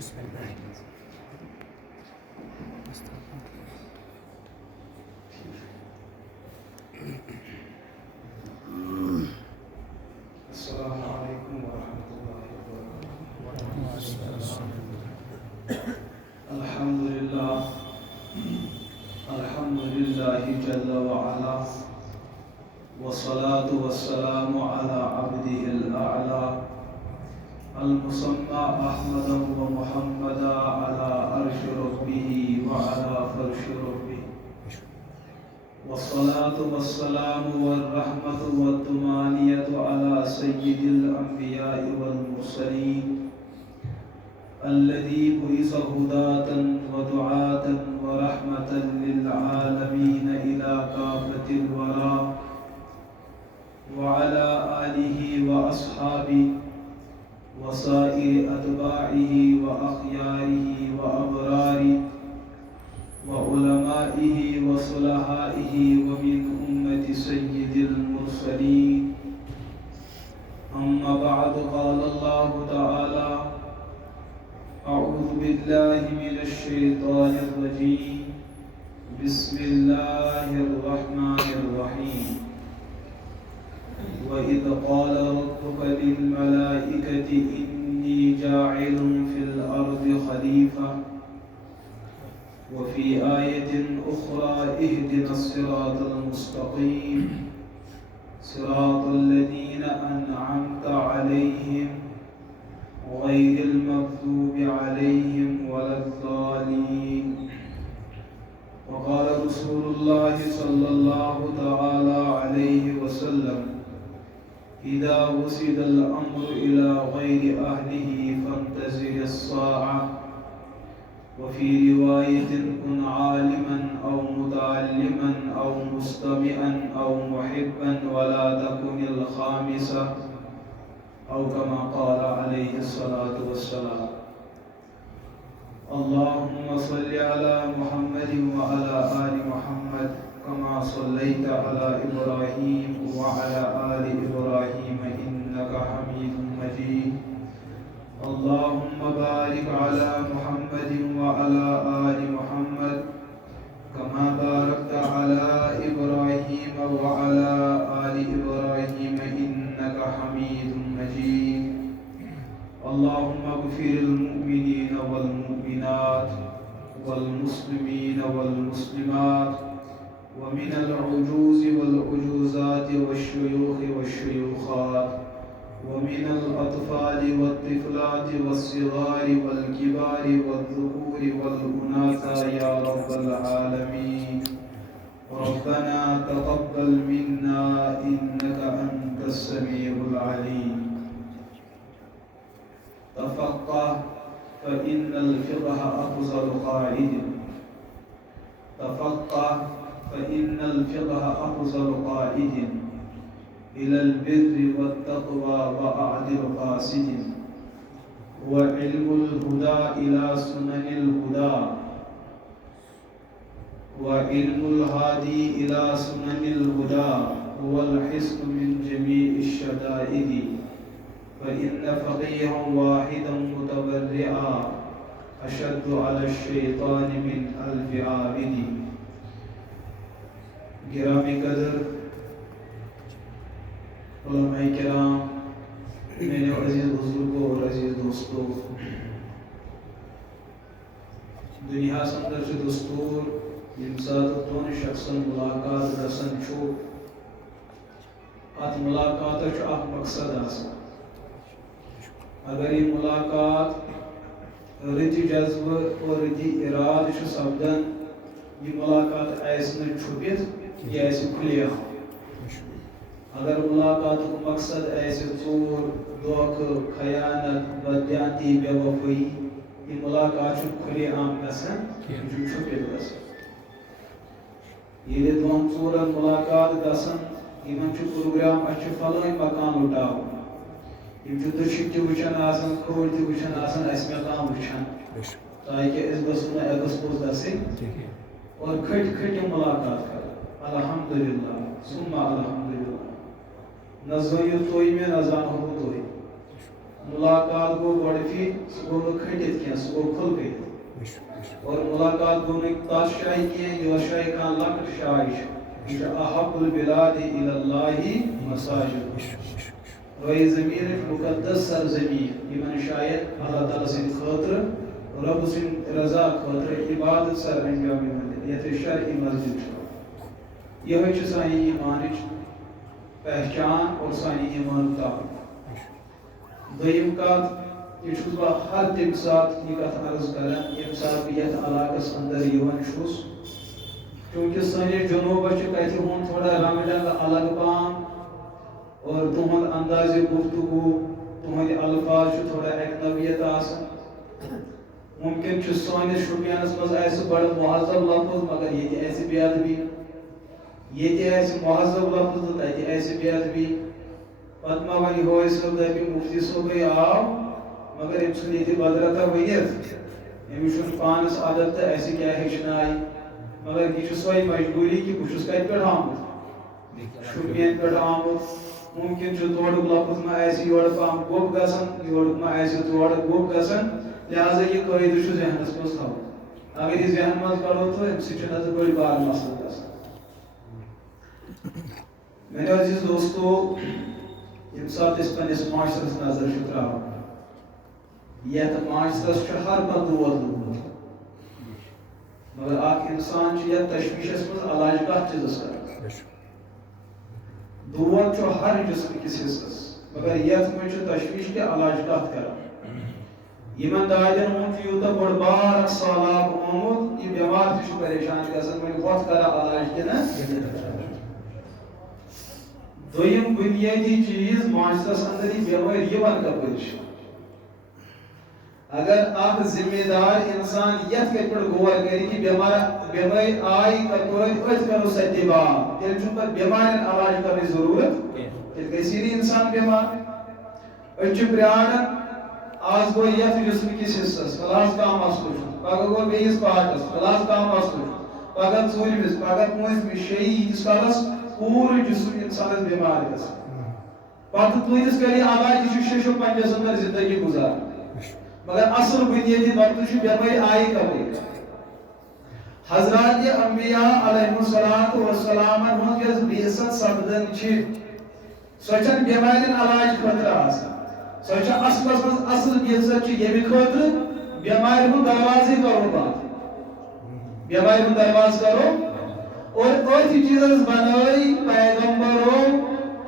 بسم الله. السلام عليكم ورحمة الله وبركاته. الحمد لله جل وعلا، والصلاة والسلام على عبده الأعلى المسمى أحمدا ومحمدا على عرش ربه وعلى فرش ربه، والصلاة والسلام والرحمة والطمانينة على سيد الأنبياء والمرسلين الذي بعث هداة ودعاة ورحمة للعالمين إلى كافة الورى، وعلى آله وأصحابه وسائر أتباعه وأخياره وأبراره وعلمائه وصلحائه ومن أمة سيد المرسلين. أما بعد، قال الله تعالى: أعوذ بالله من الشيطان الرجيم، بسم الله الرحمن الرحيم. وإذ قال ربك للملائكة إني جاعل في الأرض خليفة، وفي آية أخرى اهدنا الصراط المستقيم صراط الذين أنعمت عليهم غير المغضوب عليهم ولا الضالين. وقال رسول الله صلى الله تعالى عليه وسلم: إذا وسد الأمر إلى غير أهله فانتظر الساعة. وفي رواية: كن عالما أو متعلما أو مستمعا أو محبا ولا تكن الخامسة، أو كما قال عليه الصلاة والسلام. اللهم صل على محمد وعلى آل محمد كما صليت على إبراهيم وعلى آل إبراهيم إنك حميد مجيد. اللهم بارك على محمد وعلى آل محمد كما باركت على إبراهيم وعلى آل إبراهيم إنك حميد مجيد. اللهم اغفر المؤمنين والمؤمنات والمسلمين والمسلمات ومن العجوز والعجوزات والشيوخ والشيوخات ومن الأطفال والطفلات والصغار والكبار والذكور والأناثى يا رب العالمين. ربنا تقبل منا إنك أنت السميع العليم. تفقه فإن الفقه أفضل قائد. تفقه فإن الفقه أفضل قائد إلى البر والتقوى وأعدل قاصد. وعلم الهدى إلى سنن الهدى، وعلم الهادي إلى سنن الهدى هو الحصن من جميع الشدائد. فإن فقيها واحدا متبرعا أشد على الشيطان من 1000 عابد. گرامی قدر علماء کرام، میرے عزیز بزرگوں اور عزیز دوستوں، دنیا اندر سے دستور یم سات دون شخصن ملاقات گژھان چھُ، ات ملاقاتس اکھ مقصد آسان. اگر یہ ملاقات رتی جذبہ اور رتی اراد سپدان، یہ ملاقات ایس نہ چھپت، یہ ایسے کھلے عام. اگر ملاقات مقصد ایسے ژور، دھوکہ، خیانت، بددیانتی، بے وفائی، یہ ملاقات کھلے عام گژھان، یہ چھپت گژھان. یہ دون ژورن ملاقات گژھان، یمن پروگرام اچھے فلٲنۍ مکان لُٹاوُن، یم دٔچھِنۍ تہِ وٕچھان آسان، کھوٚر تہِ وٕچھان آسان، اَسہِ مکان وٕچھان، تاکہ أسۍ گژھو نہٕ ایٚکسپوز گژھٕنۍ اور کھٔٹۍ کھٔٹۍ ملاقات کران. الحمدللہ ثم الحمدللہ. نہ زٲیِو تُہۍ مےٚ، نہ زانہو بہٕ تُہۍ. ملاقات گو گوڑفی سو گو کھٹت کیا سو گو کھل گئی اور ملاقات گو نک تاش شاہی کیا یہ شاہی کان لکٹ شاہی یہ احب البلاد الاللہ مساجد روی زمین مقدس سرزمین یہ من شاید اللہ تعالیٰ سے خاطر رب سے رضا خاطر عبادت سر انجام دے یہ شرعی مسجد یہ ہے سانی ایمانچ پہچان اور سانی ایمان طاقت دویم کات یہ چھس با ہر تم ساتھ یہ کت عرض کرن یم ساتھ یت علاقس اندر یوان چھس کیونکہ سانی جنوب کتی ہون تھوڑا رنگ ڈنگ الگ پام اور تہند انداز گفتگو تہند الفاظ تھوڑا اجنبیت آسان ممکن سانس شپینس مز آس بڑا مہذب لفظ مگر یہ ایسے بے ادبی یہ ایسے مہذب لفظ تو تھی ایسے بے ادبی پتہ ما ون ہوئے صبح دپی مفتی صبح آو مگر ام سن یہ بدرتا ونت امس پانس عادت تو ایسے کیا ہچنائی مگر یہ سوئی مجبوری کہ بہت کت پہ آمت شپین پہ آمت ممکن تور لفظ ما آس یور پام گوپ گژھان یور ما آس تور گوپ گژھان لہذا یہ قاعدہ ذہنس مز تھو اگر یہ ذہن مز کرو تو ام سہ نظر بڑی بار مسئلہ گژھان میرے عزیز دوستو یم سات اس پنس معاشرس نظر تراؤن یت معاشرس ہر کھانا دود مگر اخ انسان یت تشویشس مز علاج کت چیزس کر دود ہر جسم کس حصس مگر یت مجھ تشویش کے علاج کت کر یمن دادن ہوں یوتہ بڑ بار سالاب آمت یہ بیمار تہ پریشان گژھان وۄنۍ ہوت کرا علاج کِنہٕ دویم بنیادی چیز معاشرس اندر یہ بیماری یوان کپر اگر اخ ذمہ دار انسان یت کت پہ غور کر کہ بیماری آئی کپر ات کرو ستبا تیل چھ پہ بیمار علاج کرنے ضرورت تیل گی انسان بیمار اچھ پریارن آج گو یت جسم کس حصس کلاس کام مسلو پگہ گو بیس پارٹس کلاس کام مسلو پگہ ژوٗرمِس پگہ پٲنٛژمِس شیٚیہِ ییٖتِس کالس پوٗرٕ جسم انسانس بیمار گژھان پتہٕ تۭتِس کر یہ علاج یہ شیشو پنجس اندر زندگی گزار مگر اصل بنیادی نقطہ بیماری آئی کپر حضرات انبیاء علیہ السلام ہز بعثت سپدن سو بیمارن علاج خاطر آسان سو اصلس مز اصل بعثت یمہ خاطر بیمار ہند دروازے کرو بند بیمار ہند دروازہ کرو اور ات چیزس بنائی پیغمبروں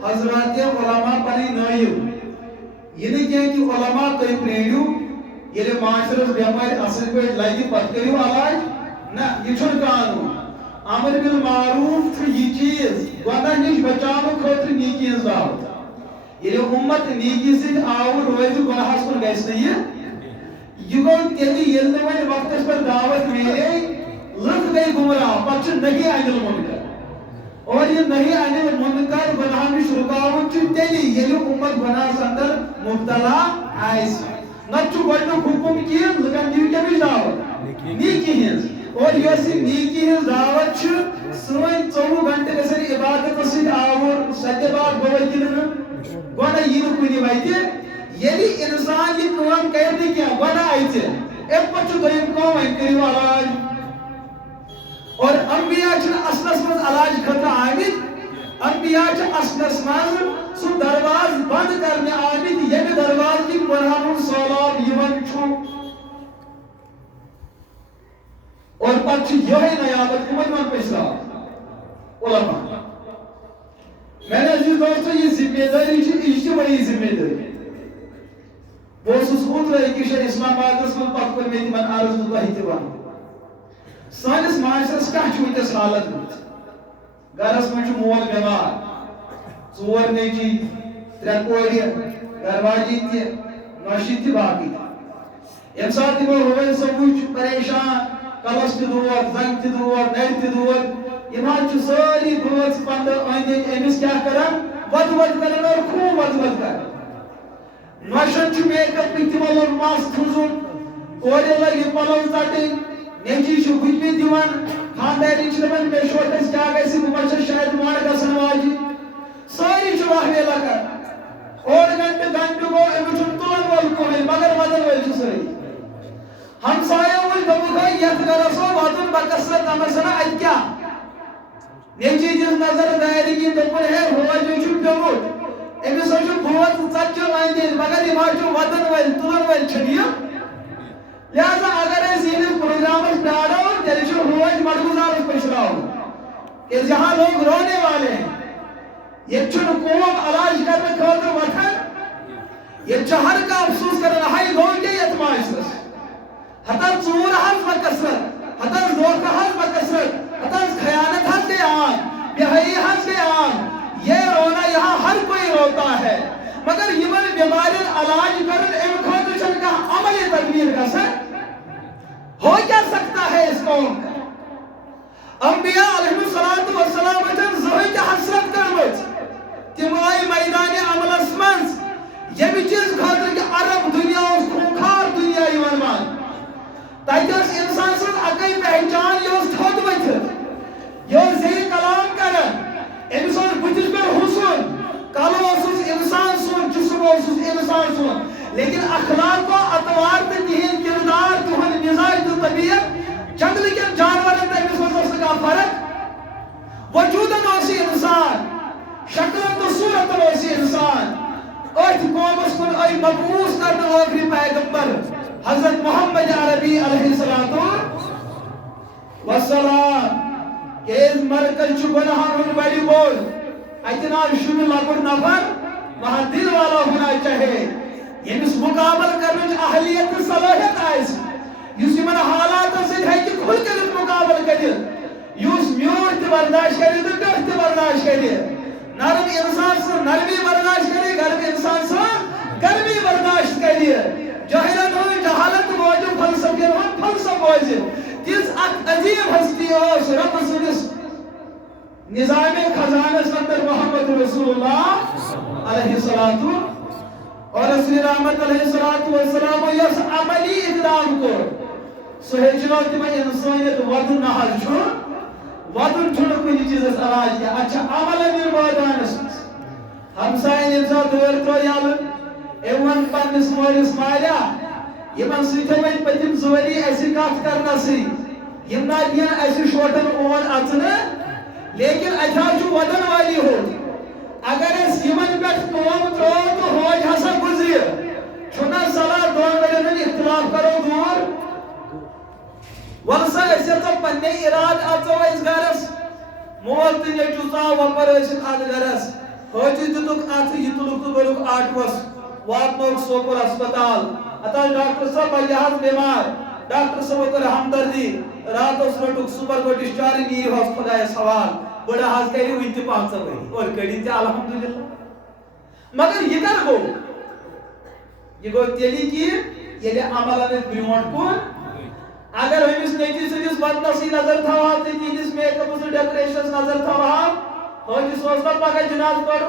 حضرات علماء پنی نائب یہ نہیں کہ علماء تھی پریڑو یہ معاشرس بیمار اصل پہ لگی پتہ کرو علاج نہ یہ قانون امر بالمعروف یہ چیز گناہ نش بچاؤ خاطر نیکی ہز دعوت یہ امت نیکی سی آور روز گناہس کن گھس یہ گو تیلی یل ون وقت پر دعوت میلے لکھ گئی گمراہ پتہ نہیں عن المنکر اور یہ نہیں عن المنکر گناہ نش رکاوٹ تیلی یل امت گناہس اندر مبتلا آئس نت گۄڈنیُک حکم کہ لکن دیو کمچ دعوت نیکی ہز اور یس نیکی ہز دعوت سن 24 گھنٹے گژھن عبادت سۭتۍ آور ستباد گوٚو کِنہٕ گۄڈٕ یی نہٕ کُنہِ وتہِ ییٚلہِ انسان یہ کٲم کرِ نہٕ کینٛہہ گۄڈٕ اَژِ امہِ پتہٕ چھُ دوٚیِم کٲم وۄنۍ کٔرِو علاج اور انبیاء چھِنہٕ اصلس منٛز علاج خٲطرٕ آمٕتۍ انبیاء چھِ اصلس منٛز سُہ درواز بند کرنے آمٕتۍ ییٚمہِ درواز کِنۍ قرآن ہُنٛد سہلاب یِوان چھُ اور پتہ چھ یہ نیابت کمن ون پیسہ علماء میرے عزیز دوستو یہ ذمہ داری اجتماعی ذمہ داری بہت اوترے أکِس جایہِ اسلام آبادس من پتہ کر مے تمن عرض تۄہہِ تہِ ون سٲنِس معاشرس کیاہ چھُ ونکیٚس حالت گٔمٕژ گرس منٛز چھُ مول بیمار 4 نیچی 3 کورِ گرواجی تہِ نۄشہِ تہِ باقٕے ییٚمہِ ساتہٕ تِمو روز سۄ وٕچھ پریشان کلس تہِ دود زنگ تہِ دود نرِ تہِ دود یم حظ چھِ سٲری بٲژ پندٕ أنٛدۍ أنٛدۍ أمِس کیاہ کران ود ود کران اور خوب ود ود کران نۄشن چھُ میک اپ تِمو لوگ مس تھوزُن کورِ لگہِ پلو ژٹٕنۍ نیچی چھُ بٕتھِ دِوان خاندارنۍ چھِ دپان مےٚ چھُ اَسہِ کیاہ گژھِ بہٕ ما چھَس شاید مٲر گژھن واجہِ سٲری چھِ واہ ویلا کران اور گھنٹے گو امچ تلن ول کوئی مگر ودن ول سری ہمسایوں ول دبو یت گرسو ودن بکثرت نمسنا ات کیا نیچی جس نظر دائری کی دپن ہے ہوا جو چھو پیموٹ امی سوچو بھوت ژتجی وندین مگر یہ واچو ودن ول تلن ول چھنیا لہذا اگر اس یہ پروگرام ڈاڑو تیرے چھو ہوا مڑگزار پچھراؤ کہ جہاں لوگ رونے والے ہیں یہ چھو قوم علاج کرنے کھوٹر وطن یہ چہر کا افسوس کرنا ہائی گو کے یتمائش حتی چور حض بکسرت حتی زوکہ حض بکسرت حتی خیانت حض کے آن بہائی حض کے آن یہ رونا یہاں ہر کوئی روتا ہے مگر یمن بیماری علاج کرن ام کھوٹر چھن کا عملی تدبیر کا سر ہو کیا سکتا ہے اس قوم کا انبیاء علیہ السلام وچن زہی کے حسرت کرمت تم آئی میدان عمل اسمنز یہ بھی چیز خاطر کہ عرب دنیا اس خونخار دنیا یوان مان تاکہ اس انسان سے اکئی پہچان یہ اس تھوٹ بیت یہ زہی کلام کرن انسان بجز پر حسن کالو اسوس انسان سن جسم اسوس انسان سن لیکن اخلاق و اطوار تے تہین کردار تہن مزاج تو طبیعت جنگل کے جانورن تے اس کا فرق وجودن اسی انسان شکلن تو صورتن اسی انسان ایت قومس کن ای مبعوث کرنے آخری پیغمبر حضرت محمد عربی علیہ السلام کہ اس مرکز چو گناہان ان بڑی بول اتنا شروع لگن نفر وہاں دل والا ہونا چاہے یہ اس مقابل کرنے اہلیت صلاحیت آئیس یس من حالات سے ہے کہ کھل کر مقابل کرے یس میوٹ تے برداشت کرے تو ڈر تے برداشت کرے نرم انسان سے نرمی برداشت کرے گرم انسان سے گرمی برداشت کرے جاہلن ہوئی جہالت موجود فلسفی ہوئی فلسف موجود جس اک عظیم ہستی اس رب سنس نظام خزانہ صدر محمد رسول اللہ علیہ السلام اور رسول رحمت علیہ السلام یس عملی اقدام کو سہجنو تمہیں انسانیت ودن نحل چھو ودن چھوڑ کوئی چیز اس علاج کیا اچھا عمل امیر موجودان اس ہمسائن انسان دور تو یالن ایوان پانس مولس مالیا یمن سیتھے میں پتیم زوری ایسی کافت کرنا سی یمنا دیا ایسی شوٹن اون اچنے لیکن اچھا جو ودن والی ہو اگر اس یمن بیٹ قوم تو ہوج حسن گزری چھوٹا صلاح دون بلے میں اختلاف کرو دور ورسا ایسے تو پنے اراد آتو اس گرس مول تنیا چوزا وپر ایسے آد گرس ہوجی تلک آتی یہ تلک تو بلک آٹوس واتنوک سوپر اسپتال اتا ڈاکٹر صاحب یہاں بیمار ڈاکٹر صاحب کر ہمدردی رات اس روٹک سپر کو ڈسچارج نہیں ہو خدا یہ سوال بڑا حاض کہی ہوئی انتی پانچ سا گئی اور کڑی تے الحمدللہ مگر یہ کر گو یہ گو تیلی کی یہ لے عملان بریونٹ کو اگر ہم اس نیچی سے جس بات نسی نظر تھا وہاں تے جس میک اپ اس ڈیکوریشنز نظر تھا وہاں تو جس وقت پاکا جناز پڑھو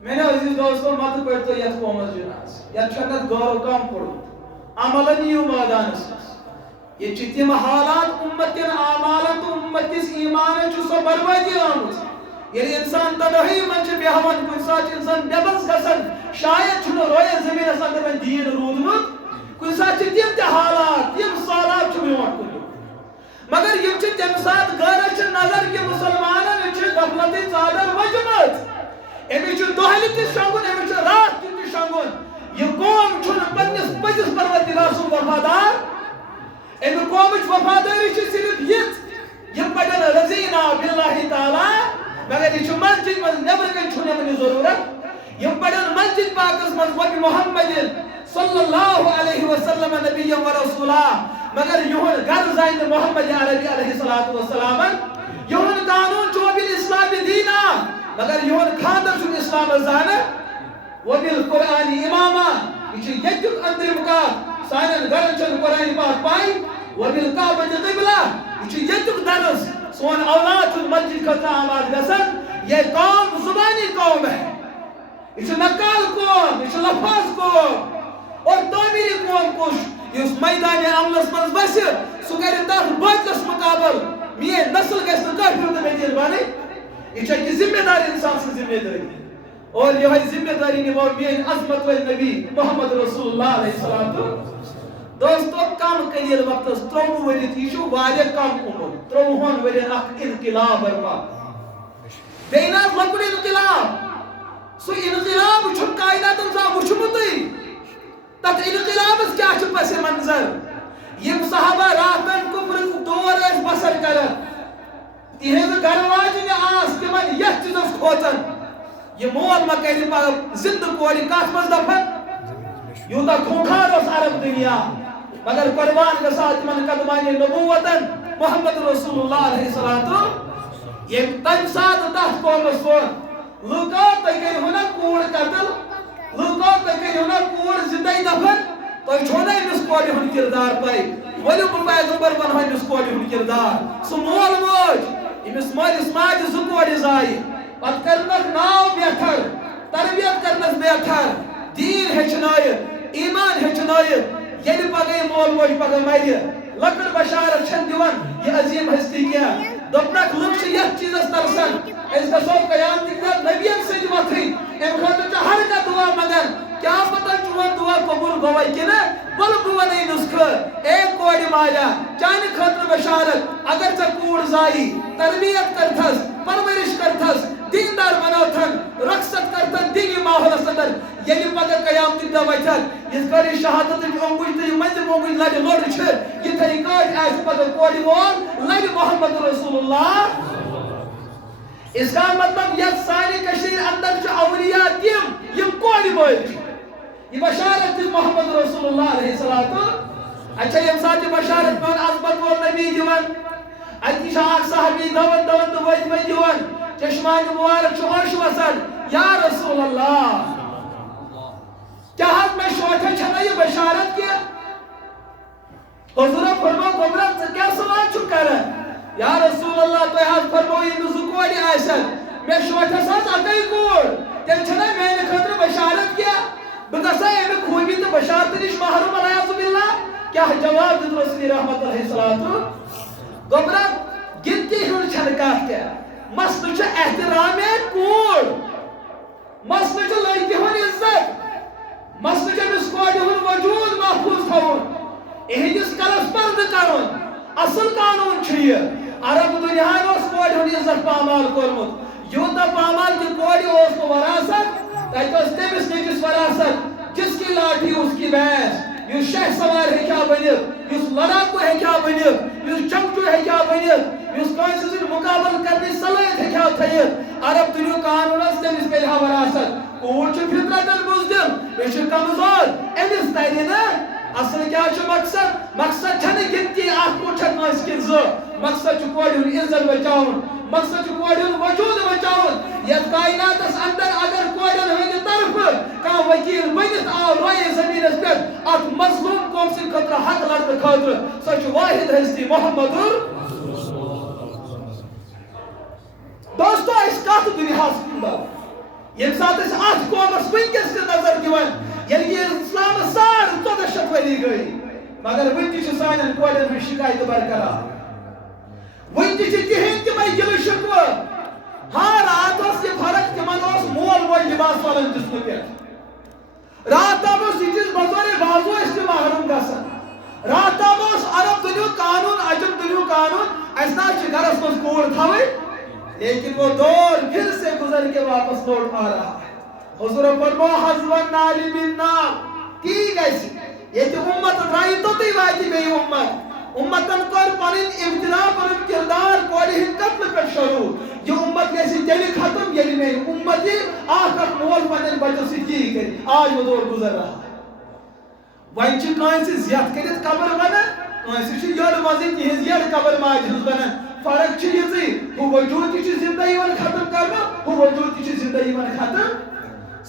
میں نے عزیز دوستوں مت پڑھتو یت قومت جناز یت چھنت گورو کام پڑھو عملن یو مادان یہ چتیم حالات امتین آمالت امتیس ایمان چوسو بربادی آموز یہ انسان تنہی منچ بیہوان کوئی ساچ انسان بیبس گسن شاید چھنو روئے زمین اصلا میں دین رودمت کوئی ساچ تیم تے حالات تیم سالات چھو بیوان کو مگر یہ چھ تیم ساتھ غیرت چھ نظر کے مسلمانن چھ غفلتی چادر وجمت امی چھ دوہلی تی شنگون امی چھ رات تی شنگون یہ قوم چھن پنس پجس پروردگار سن وفادار امی قوم چھ وفاداری چھ صرف یہ پڑھن رضینا باللہ تعالی مگر یہ چھ مسجد من نبر کن چھنے منی ضرورت یہ پڑھن مسجد پاکس من وقت محمد صلی اللہ علیہ وسلم نبی و رسولہ مگر یہن گھر زائن محمد عربی علیہ السلام یہن قانون چو بالاسلام دینا مگر یہن خاندر چون اسلام زانا و بالقرآن اماما یہ یکت اندر مقاب سانن گھر چون قرآن پاک پائی و بالقابت قبلہ یہ یکت درس سون اولاد مسجد خطہ آماد گسن یہ قوم زبانی قوم ہے یہ نقال قوم یہ لفاظ قوم اور تعمیری قوم کش اس میدان عملس منز بس سو کر تر باطلس مقابل میے نسل گژھِ نہٕ کافر تہٕ میدین بنٕنۍ یہ چھِ ذمہ دار انسان سٕنٛز ذمہ داری اور یہ ذمہ داری نبھاؤ میری عظمت وال نبی محمد رسول اللہ علیہ السلام. دوستو کم قلیل وقت 23 ؤری یہ واریاہ کم عمر 23 ؤرین اخ انقلاب برپا بیٚیہِ نہ لۄکُٹ انقلاب سُہ انقلاب چھُنہٕ کائناتن زانٛہہ وٕچھمُتٕے تتھ انقلابس کیٛاہ چھُ پس منظر یم صحابہ راتن کفرُک دور ٲسۍ بسر کران تِہنٛزٕ گرواجنہِ آس تِمن یتھ چیٖزس کھوژان یہ مول ما کرِ پگہہ زندٕ کورِ کتھ منٛز دفن یوٗتاہ خوٗنخار اوس عرب دُنیا مگر قربان گژھان تمن قدمانہِ نبوتن محمد رسول اللہ علیہ السلام یم تمہِ ساتہٕ تتھ قومس ووٚن لُکو تُہۍ کٔرِو نا کوٗر قتل لُکو تُہۍ کٔرِو نا کوٗر زندے دفن تُہۍ چھو نا أمِس کورِ ہُنٛد کردار پاے ؤلِو بہٕ پیغمبر ونہو أمِس کورِ ہُنٛد کردار سُہ مول موج أمِس مٲلِس ماجہِ 2 کورِ زایہِ پتہٕ کرنس ناو بہتر تربیت کرنس بہتر دین ہیٚچھنٲیِتھ ایمان ہیٚچھنٲیِتھ ییٚلہِ پگہہ یہِ مول موج پگہہ مرِ لۄکٕٹ بشارت چھنہٕ دِوان یہِ عظیٖم ہستی کینٛہہ دوٚپنکھ لُکھ چھِ یتھ چیٖزس ترسان أسۍ گژھو قیامتٕکۍ دۄہ نبیَن سۭتۍ وۄتھٕنۍ امہِ خٲطرٕ چھِ ہر کانٛہہ دُعا منگان کیٛاہ پتہ چون دُعا قبوٗل گوٚوا کِنہٕ وَلہٕ بہٕ وَنَے نُسخہٕ اے کورِ مالیٰ چانہِ خٲطرٕ بشارت اگر ژےٚ کوٗر زایی تربیت کرتھس پرورش کرتھس دیندار بنوتھن رخصت کرتھن دینی ماحولس اندر ییٚلہِ پگہہ قیامتٕکۍ دۄہ وۄتھن یِتھ کٔنۍ یہِ شہادتٕچ اوٚنگُج تہٕ یہِ مٔنٛزِم اوٚنگُج لرِ لوٚڑ چھِ یِتھَے کٲٹھۍ آسہِ پگہہ کورِ وول لرِ محمد رسول اللہ اس کا مطلب یتھ سانہِ کٔشیٖرِ اندر چھِ اولیاء تِم یِم کورِ وٲلۍ چھِ یہ بشارت دِژ محمد رسول اللہ علیہ السلام اچھا ییٚمہِ ساتہٕ یہِ بشارت میون عظمت وول نبی دِوان اتہِ چھُ اکھ صحابی دون تہٕ وٲتۍمٕتۍ دِوان چشمانہِ مبارک چھُ اوش وسان یا رسول اللہ کیٛاہ حظ مےٚ شوٹھا چھنا یہِ بشارت کینٛہہ حضورو فرمو گوٚبرا ژٕ کیٛاہ سوال چھُکھ کران یا رسول اللہ تُہۍ حظ فرمٲیِو نہٕ 2 کورِ آسن مےٚ شوٹھس حظ اکٕے کوٗر تیٚلہِ چھنا میانہِ خٲطرٕ بشارت کینٛہہ بہٕ گژھا اَمہِ خوٗبی تہٕ بشارتہٕ نِش محروٗم علیاذ باللہ کیٛاہ جواب دیُت رسول رحمت علیہ السلام گوٚبرا گِنتی ہُنٛد چھنہٕ کتھ کینٛہہ مسلہٕ چھُ احترامے کوٗر مسلہٕ چھُ لڑکی ہُنٛد عزت مسلہٕ چھُ أمِس کورِ ہُنٛد وجوٗد محفوٗظ تھاوُن اِہِنٛدِس کلس پردٕ کرُن اصل قانوٗن چھُ یہِ عرب دُنیاہن اوس کورِ ہُنٛد عزت پامال کوٚرمُت یوٗتاہ پامال کہِ کورِ اوس نہٕ وراثت تتہِ اوس تٔمِس نیٚچوِس وراثت جس کی لاٹھی اس کی بھینس یُس شاہ سوار ہیٚکہِ ہا بٔنِتھ یُس لڑاکوٗ ہیٚکہِ ہا بٔنِتھ یُس جنگجوٗ ہیٚکہِ ہا بٔنِتھ یُس کٲنٛسہِ سۭتۍ مُقابلہٕ کرنٕچ صلٲحیت ہیٚکہِ ہا تھٲیِتھ عرب دُنیہُک قانوٗنس تٔمِس مِلہِ ہا وراثت کوٗر چھِ فطرتن بُزدِل بیٚیہِ چھِ کمزور أمِس ترِ نہٕ اصل کیٛاہ چھُ مقصد مقصد چھنہٕ گِنتی اکھ کوٗر چھےٚ کٲنٛسہِ کِنۍ 2 مقصد چھُ کورِ ہُنٛد عزت بچاوُن مقصد چھُ کورِ ہُنٛد وجوٗد بچاوُن یتھ کائناتس اندر اگر کورٮ۪ن ہٕنٛدِ طرفہٕ کانٛہہ وکیٖل بٔنِتھ آو رویے زمیٖنس پٮ۪ٹھ اکھ مظلوٗم قوم سٕنٛدِ خٲطرٕ حق لڑنہٕ خٲطرٕ سۄ چھِ واحد ہستی محمد دوستو أسۍ کتھ دُنیاہس اندر ییٚمہِ ساتہٕ أسۍ اتھ قومس وٕنکیٚس تہِ نظر دِوان ییٚلہِ کہِ اسلامس 1400 ؤری گٔے مگر وٕنہِ تہِ چھِ سانٮ۪ن کورٮ۪ن ہٕنٛز شِکایتہٕ برقرار وٕنہِ تہِ چھِ تِہنٛدۍ تِمے گِلہٕ شِکوٕ ہاں رات ٲس یہِ فرق تِمن اوس مول موج لباس والن دِژمُت پٮ۪ٹھ رات تام اوس یہِ چیٖز بطورِ بازو ٲسۍ تِم محروم گژھان رات تام اوس عرب دُنیہُک قانوٗن عجم دُنیہُک قانوٗن اَسہِ نہ چھِ گرس منٛز کوٗر تھاوٕنۍ لیکن وہ دور پھر سے گزر کے واپس لوٹ آ رہا ہے حضور فرمو حضون نالی من نار تی گژھِ ییٚتہِ اُمت درٛایہِ توٚتُے واتہِ بیٚیہِ اُمتن کوٚر پنٕنۍ ابتدا پنُن کردار کورِ ہٕنٛدِ قتلہٕ پٮ۪ٹھ شروٗع یہِ اُمت گژھِ تیٚلہِ ختم ییٚلہِ میٛانہِ اُمتہِ اکھ مول پنٕنٮ۪ن بچو سۭتۍ تی کرِ آج وہ دور گزر رہا ہے وۄنۍ چھِ کٲنٛسہِ زیٹھ کٔرِتھ قبر بنان کٲنٛسہِ چھِ یٔڈ منٛزٕے تِہنٛز یٔڈ قبر ماجہِ ہٕنٛز بنان فرق چھِ یِژٕے ہُہ وجوٗد تہِ چھُ زِندٕ یِوان ختم کرنہٕ ہُہ وجوٗد تہِ چھُ زِندٕ یِوان ختم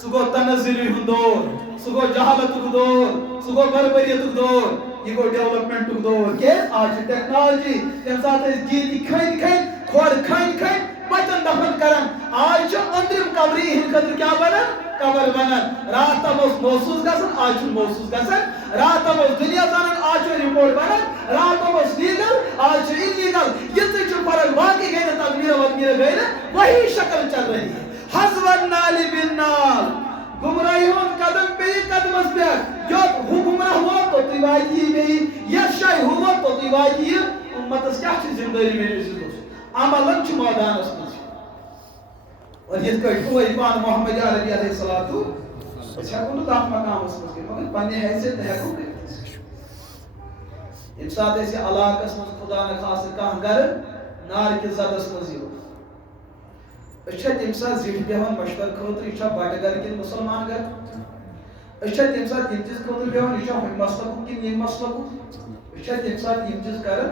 سُہ گوٚو تنزُلی ہُنٛد دور سُہ گوٚو جہالتُک دور سُہ گوٚو بربریتُک دور یہِ گوٚو ڈیولپمنٹُک دور کیٛازِ آز چھِ ٹیکنالوجی تمہِ ساتہٕ ٲسۍ گیٖنہِ کھٔنۍ کھۄر کھٔنۍ بچن دفن کران آز چھُ أنٛدرِم قبرِ یِہنٛدِ خٲطرٕ کیٛاہ بنان قبر بنان رات تام اوس محسوٗس گژھان آز چھُنہٕ محسوٗس گژھان رات تام اوس دُنیا زانان آز چھُ رِپورٹ بنان رات تام اوس لیٖگل آز چھُ اِلیٖگل یِژٕے چھُ فرق باقٕے گٔے نہٕ تقمیٖرا وقمیٖرا گٔے نہٕ وہی شکل چل رہی ہے حزب النال بالنال گمراہی ہون قدم پہ قدمس پہ یوت ہو گمراہ ہوا تو تی واتی بے یت شاہ ہوا تو تی واتی امتس کیا چھ زندگی میں عملن چھ میدانس مز اور یہ کوئی پان محمد عربی علیہ الصلوۃ اس ہیکو نہ تاپ مقامس مز مگر پنہ حیثیت ہیکو یم سات اس علاقس مز خدا نہ خاص کان گر نار کی زدس مز یو اچھا تم سات زیٹ بیہون مشور خاطر یہ بڑ گر کن مسلمان گر اچھا تم سات یم چیز خاطر بیہون یہ ہم مسلک کن یم مسلک اچھا تم سات یم چیز کر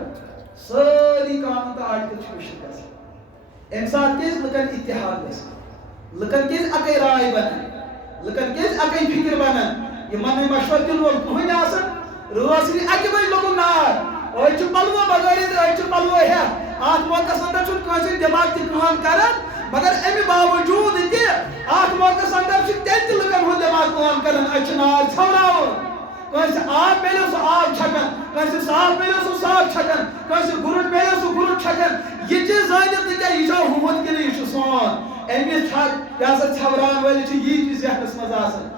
ساری کام تو آج تک مشکل گژھان ام سات کیس لکن اتحاد گژھان لکن کیس اکے رائے بنان لکن کیس اکے فکر بنان یہ من مشور دل وول کہین آسان روزی اکے بھائی لوگوں نار اور پلو بغیر پلو ہے ات موقع اندر کانسی دماغ تہ کام کران مگر امی باوجود تہ ات موقع اندر تیت لکن ہند دماغ کام کران اچھ نار ژھوراون کانسی آب ملو سو آب چھکان کانسی صاف ملو سو صاف چھکان کانسی گرٹ ملو سو گرٹ چھکان یہ چیز زانت تہ یہ حکومت کن یہ سون امی چھک یہ سا ژھوران ول یہ چیز ذہنس مز آسان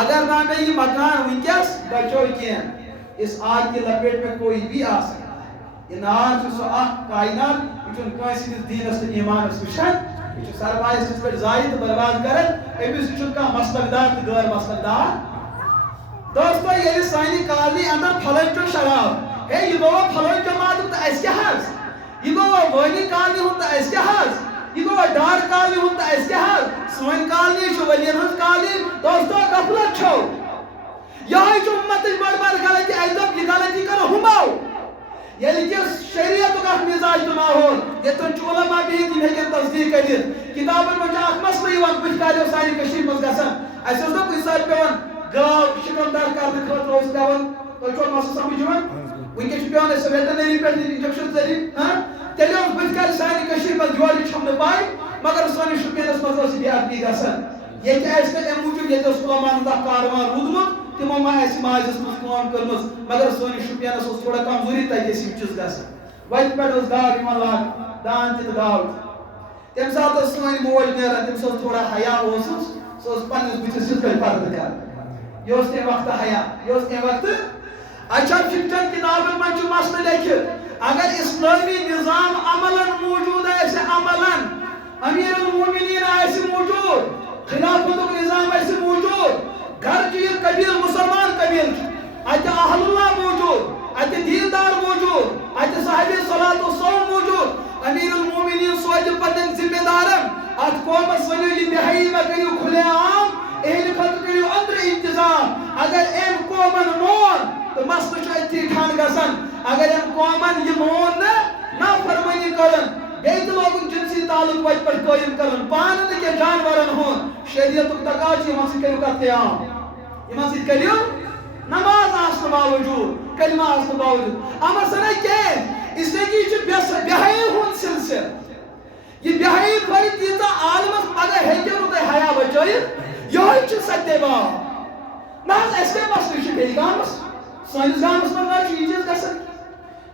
اگر نہ میں یہ مکان ونکس بچو کین اس آگ کی لپیٹ میں کوئی بھی آ سکتا ہے یہ نار سو کائنات یہ کانسی دینس تو ایمانس وچھان یہ سرمایہ ست پہ ضائع تو برباد کران امس کھانا مسلک دار تو غیر مسلک دار دوستو یہ سانی کالنی اندر پھلن چو شراب ہے یہ گو پھلن جماعت تو اس کیا حظ یہ گو وانی کالنی ہوں تو اس کیا حظ یہ گو ڈار کالنی ہوں تو اس کیا حظ سوین کالنی چو ولین ہنس کالنی دوستو غفلت چھو یہ امت بڑ بڑ غلطی ایدب یہ غلطی کرو ہماؤ یعنی کہ شریعت کا مزاج تو ماحول یہ تو علماء بھی تم ہیکن تصدیق کرت کتابن مجھ اخ مسئلہ یوان بچ کالو سانی کشیر مز گژھان اسہ اوس کُنہِ ساتہٕ پیوان گاو شکمدار کرنہٕ خٲطرٕ اوس پیوان تۄہہِ چھو مسلہٕ سمجھ یِوان ونکیٚس چھُ پیوان اسہِ ویٹنری پٮ۪ٹھ انجکشن ذٔریعہٕ تیٚلہِ اوس بٕتھِ کالہِ سانہِ کٔشیٖرِ منٛز یورٕ چھَم نہٕ پاے مگر سٲنِس شُپینَس منٛز ٲس بے ادبی گژھان ییٚتہِ آسہِ نہٕ اَمہِ موٗجوٗب ییٚتہِ اوس علماءن ہُنٛد اکھ کاروان روٗدمُت تمو ما آسہِ ماجس منٛز کٲم کٔرمٕژ مگر سٲنِس شُپینَس اوس تھوڑا کمزوری تَتہِ ٲسۍ یِم چیٖز گژھان وتہِ پٮ۪ٹھ ٲس گاو یِوان لاگنہٕ دان تہِ تہٕ گاو تہِ تمہِ ساتہٕ ٲس سٲنۍ موج نیران تٔمِس اوس تھوڑا حیا اوسُس سۄ ٲس پننِس بٕتھِس یِتھ کٔنۍ پردٕ کران یہ اس تمہیں وقت حیا یہ اس تمہیں وقت اچھا فکرن کتابن من چھُ مسئلہ لیکھِتھ اگر اسلامی نظام عملاً موجود آسہِ عملاً امیر المومنین آسہِ موجود خلافتُک نظام آسہِ موجود گھر چیٖز قبیل مسلمان قبیل چھُ اتہِ اہل اللہ موجود اتہِ دیندار موجود اتہِ صاحب صلاۃ و صوم موجود امیر المومنین سوزِ پننٮ۪ن ذمہ دارن اتھ قومس ؤنِو یہِ بے حیی مہ کٔرِو کھُلے عام اہل خط کریو اندر انتظام اگر ام قومن مون تو مسئلہ چھُ اتھی ٹھن گژھان اگر ام قومن یہ مون نہ فرمٲنی کرن بیٚیہِ تہِ لوگُن جنسی تعلق وتہِ پٮ۪ٹھ قٲیِم کرُن پانہٕ نہٕ کینٛہہ جانورن ہُنٛد شریعتُک تقاضہٕ چھُ یِمن سۭتۍ کٔرِو کتھ قیام یِمن سۭتۍ کٔرِو نماز آسنہٕ باوجوٗد کلمہ آسنہٕ باوجوٗد امر سنا کینٛہہ اسلیے کہ یہِ چھُ بے حیی ہُنٛد سلسلہٕ یہ بے حیی کھۄرِ تیٖژاہ عالمس پگاہ ہیٚکِو نہٕ تُہۍ حیا بچٲیِتھ یہ ستیہ باب نا اس کے مسئلہ بیٚیہِ گامس سٲنِس گامس منٛز نہ چھُ یہِ چیٖز گژھان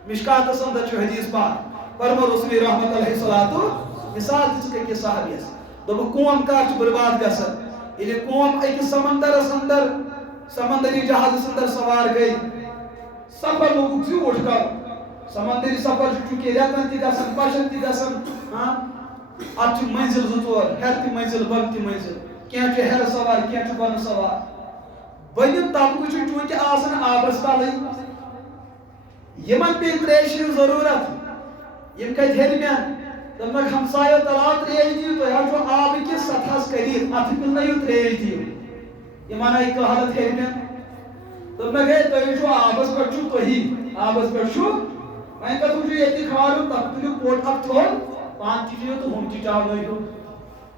مشکاتس اندر چھُ حدیث پاک فرمو رسول رحمت علیہ الصلوۃ مثال دِژٕکھ أکِس صحابیَس دوٚپُکھ قوم کر چھُ برباد گژھان ییٚلہِ قوم أکِس سمندرس اندر سمندری جہازس اندر سوار گٔے سفر لوگُکھ زیوٗٹھ کرُن سمندری سفر چھُ چوٗنٛکہِ رٮ۪تن تہِ گژھان پشن تہِ گژھان اتھ چھِ منزل زٕ ژور ہٮ۪رِ تہِ منزل بۄنہٕ تہِ منزل کینٛہہ چھُ ہٮ۪رٕ سوار کینٛہہ چھُ بۄنہٕ سوار بٔنِم طبقہٕ چھُ چوٗنٛکہِ آسان آبس تلٕے یِمن پیٚیہِ ترٛیشہِ ہٕنٛز ضروٗرت یِم کتہِ ہیٚرمٮ۪ن دوٚپنکھ ہمسایو تلاو ترٛیش دِیِو تُہۍ حظ چھُو آبہٕ کِس سطحس قریٖب اتھٕ پِلنٲیِو ترٛیش دِیِو یِمن آیہِ قحلت ہیٚرمٮ۪ن دوٚپنکھ ہے تُہۍ چھُو آبس پٮ۪ٹھ چھُو تُہی آبس پٮ۪ٹھ چھُو وۄنۍ کتھ چھُ ییٚتہِ کھالُن تتھ تُلِو پوٚٹ اکھ تھوٚد پانہٕ تہِ چیٚیِو تہٕ ہُم تہِ چاونٲیِو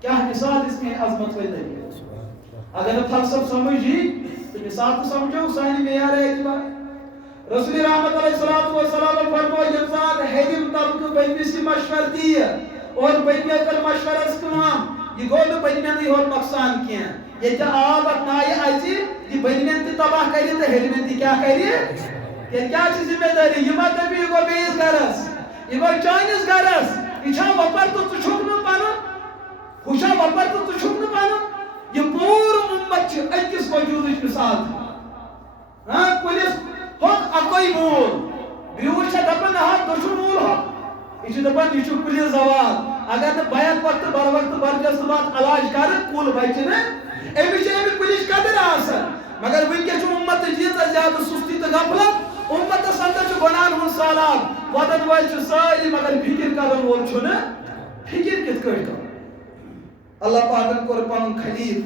کیا مثال دِژ مےٚ عظمت وٲلۍ نبی اگر نہٕ فلسفہ سمجھ یی تہٕ مثال تہِ سمجھو سانہِ معیار اعتبار رسول رحمت علیہ الصلوۃ والسلام فرموو ییٚمہِ ساتہٕ ہیٚرِم طبقہٕ بٔنمِس یہِ مشورٕ دِیہِ اور بٔنمہِ کٔر مشورس کٲم یہِ گوٚو نہٕ بٔنمٮ۪نٕے یوت نۄقصان کینٛہہ ییٚتہِ آب اتھ نایہِ اَژِ یہِ بٔنمٮ۪ن تہِ تباہ کرِ تہٕ ہیٚرمٮ۪ن تہِ کیٛاہ کرِ تیٚلہِ کیٛاہ چھِ ذمہ دٲری یہِ مہ دٔپِو یہِ گوٚو بیٚیِس گرس یہِ گوٚو چٲنِس گرس یہِ چھا وۄپر تہٕ ژٕ چھُکھ نہٕ پنُن خوشا وپر تو چھک نہ پانا یہ پور امت چھ اکس وجودچ مثال ہاں پولیس ہوت اکوئی مول بیوچ دپن ہاں دشن مول ہو یہ دپن یہ پولیس زوال اگر نہ بیک وقت بر وقت برجس بات علاج کر کل بچہ نا امس امس پولیس قدر آسان مگر ونکس امت ییژ زیادہ سستی تو غفلت امتس اندر گناہن ہند سالاب ودن ول ساری مگر فکر کرن وول چھُنہ فکر کت کٹ کر اللہ پاکن کور پن خلیل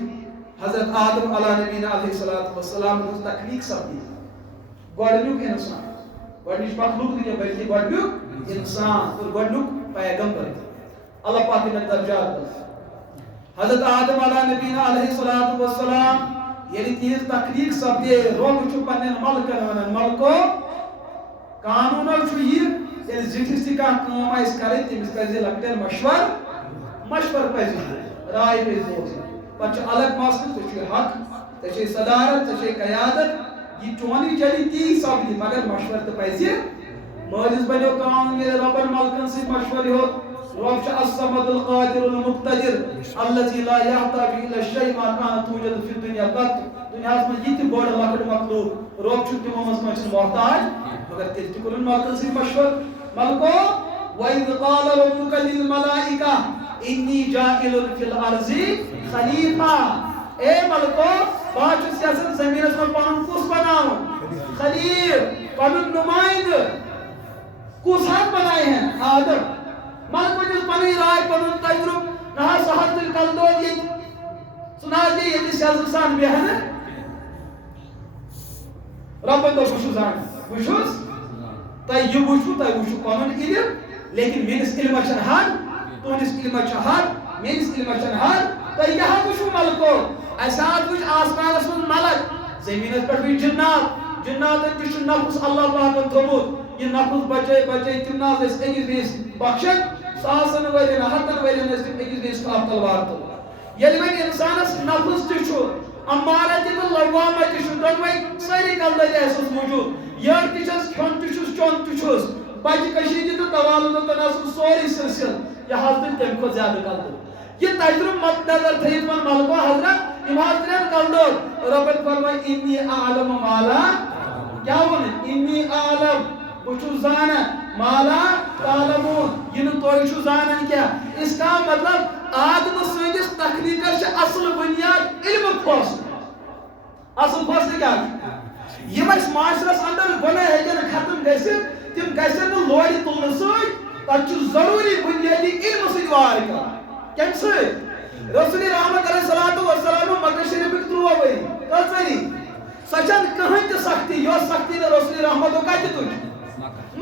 حضرت آدم علیہ نبینا علیہ السلام تخلیق سپدی گۄڈنیُک انسان گۄڈنِچ مخلوق نہیں بلکہ گۄڈنیُک انسان اور گۄڈنیُک پیغمبر اللہ پاک نے درجات حضرت آدم علیہ نبینا علیہ السلام یعنی تیز تخلیق سپدے روگ چھ پنن ملکن ونان ملکو قانون چھ یہ یعنی زٹھس تہ کانٛہہ کٲم آسہِ کرٕنۍ تٔمِس پزِ لۄکٹٮ۪ن مشور پزِ رائے پزِ بوزٕنۍ پتہٕ چھُ الگ مسلہٕ ژےٚ چھُے حق ژےٚ چھے صدارت ژےٚ چھے قیادت یہ چونی چلی تی سپدِ مگر مشور تہ پزِ مٲلِس بنیو قانون ییٚلہِ رۄبن ملکن سۭتۍ مشور ہیوٚت رب الصمد القادر المقتدر الذي لا يحتاج الى شيء ما كان توجد في الدنيا قط دنیا میں یہ بڑ لکڑ مخلوق رب چھ تمو مس محتاج مگر تیل تہ کرن ملکن سی مشور ملکو وَإِذْ قَالَ رَبُّكَ لِلْمَلَائِكَةِ إِنِّي جَاعِلٌ فِي الْأَرْضِ خَلِيفَةً اے ملکو بہٕ چھُس یژھان زمینس منٛز پنُن کُس بناوُن خلیل پنُن نمائندٕ کُس حق بنایہِ ہیں آدم ملکو دِژ پنٕنۍ راے پنُن تجرُبہٕ نہ حظ سُہ حظ تُلہِ کلہٕ دود ییٚتہِ ژٕ نہ حظ دِ ییٚتہِ سیٚزٕ سان بیٚہنہٕ رۄبن دوٚپ بہٕ چھُس زانان بہٕ چھُس تۄہہِ یہِ وٕچھو تۄہہِ وٕچھو پنُن علم لیکن میٲنِس علمس چھنہٕ حد تُہنٛدِس علمس چھِ حد میٲنِس علمس چھنہٕ حد تۄہہِ کیٛاہ حظ وٕچھو ملکو اَسہِ حظ وٕچھ آسمانس منٛز ملک زٔمیٖنس پٮ۪ٹھ وٕچھ جِنات جِناتن تہِ چھُ نفس اللہ پاکن تھوٚمُت یہ نفس بچے بچے تم نہ أکِس بیٚیِس بخشن ساسن ؤرین ہتن ؤرین ٲسۍ تِم أکِس بیٚیِس خلاف تلوار تُلان ییٚلہِ وۄنۍ انسانس نفس تہِ چھُ امارہ تہِ تہٕ لوامہ تہِ چھُ دۄنوے سٲری کلدٲدی احساس موجود یٔڑ تہِ چھس کھیوٚن تہِ چھُس چیوٚن تہِ چھُس بچہِ کشیٖدِ تہٕ توالُن تہٕ آسُن سورُے سلسل یہِ حظ تُلہِ تمہِ کھۄتہٕ زیادٕ کلدٕ یہ تجربہ مد نظر تھٲیِتھ وۄنۍ ملکو حضرت یِم حظ ترٛٮ۪ن کلدٕ رۄبن فرمٲے اِنی اعلم ما لا کیٛاہ ووٚنُن اِنی اعلم بہٕ چھُس زانان ما لا تعلمون یہ نہٕ تُہۍ چھُو زانان کینٛہہ اس کا مطلب آدمہٕ سٕنٛدِس تخلیقس چھِ اصل بُنیاد علمُک فٲصلہٕ اصل فٲصلہٕ کیٛاہ چھُ یِم اَسہِ معاشرس انٛدر گۄناہ ہیٚکن نہٕ ختم گٔژھِتھ تِم گژھن نہٕ لورِ تُلنہٕ سۭتۍ تتھ چھُ ضروٗری بُنیٲدی علمہٕ سۭتۍ وار کرُن کمہِ سۭتۍ رسول رحمت علیہ الصلوۃ والسلام مکہ شریفٕکۍ 13 ؤری کٔژ ؤری سۄ چھنہٕ کٕہٕنۍ تہِ سختی یۄس سختی نہٕ رسول رحمتو کتہِ تُج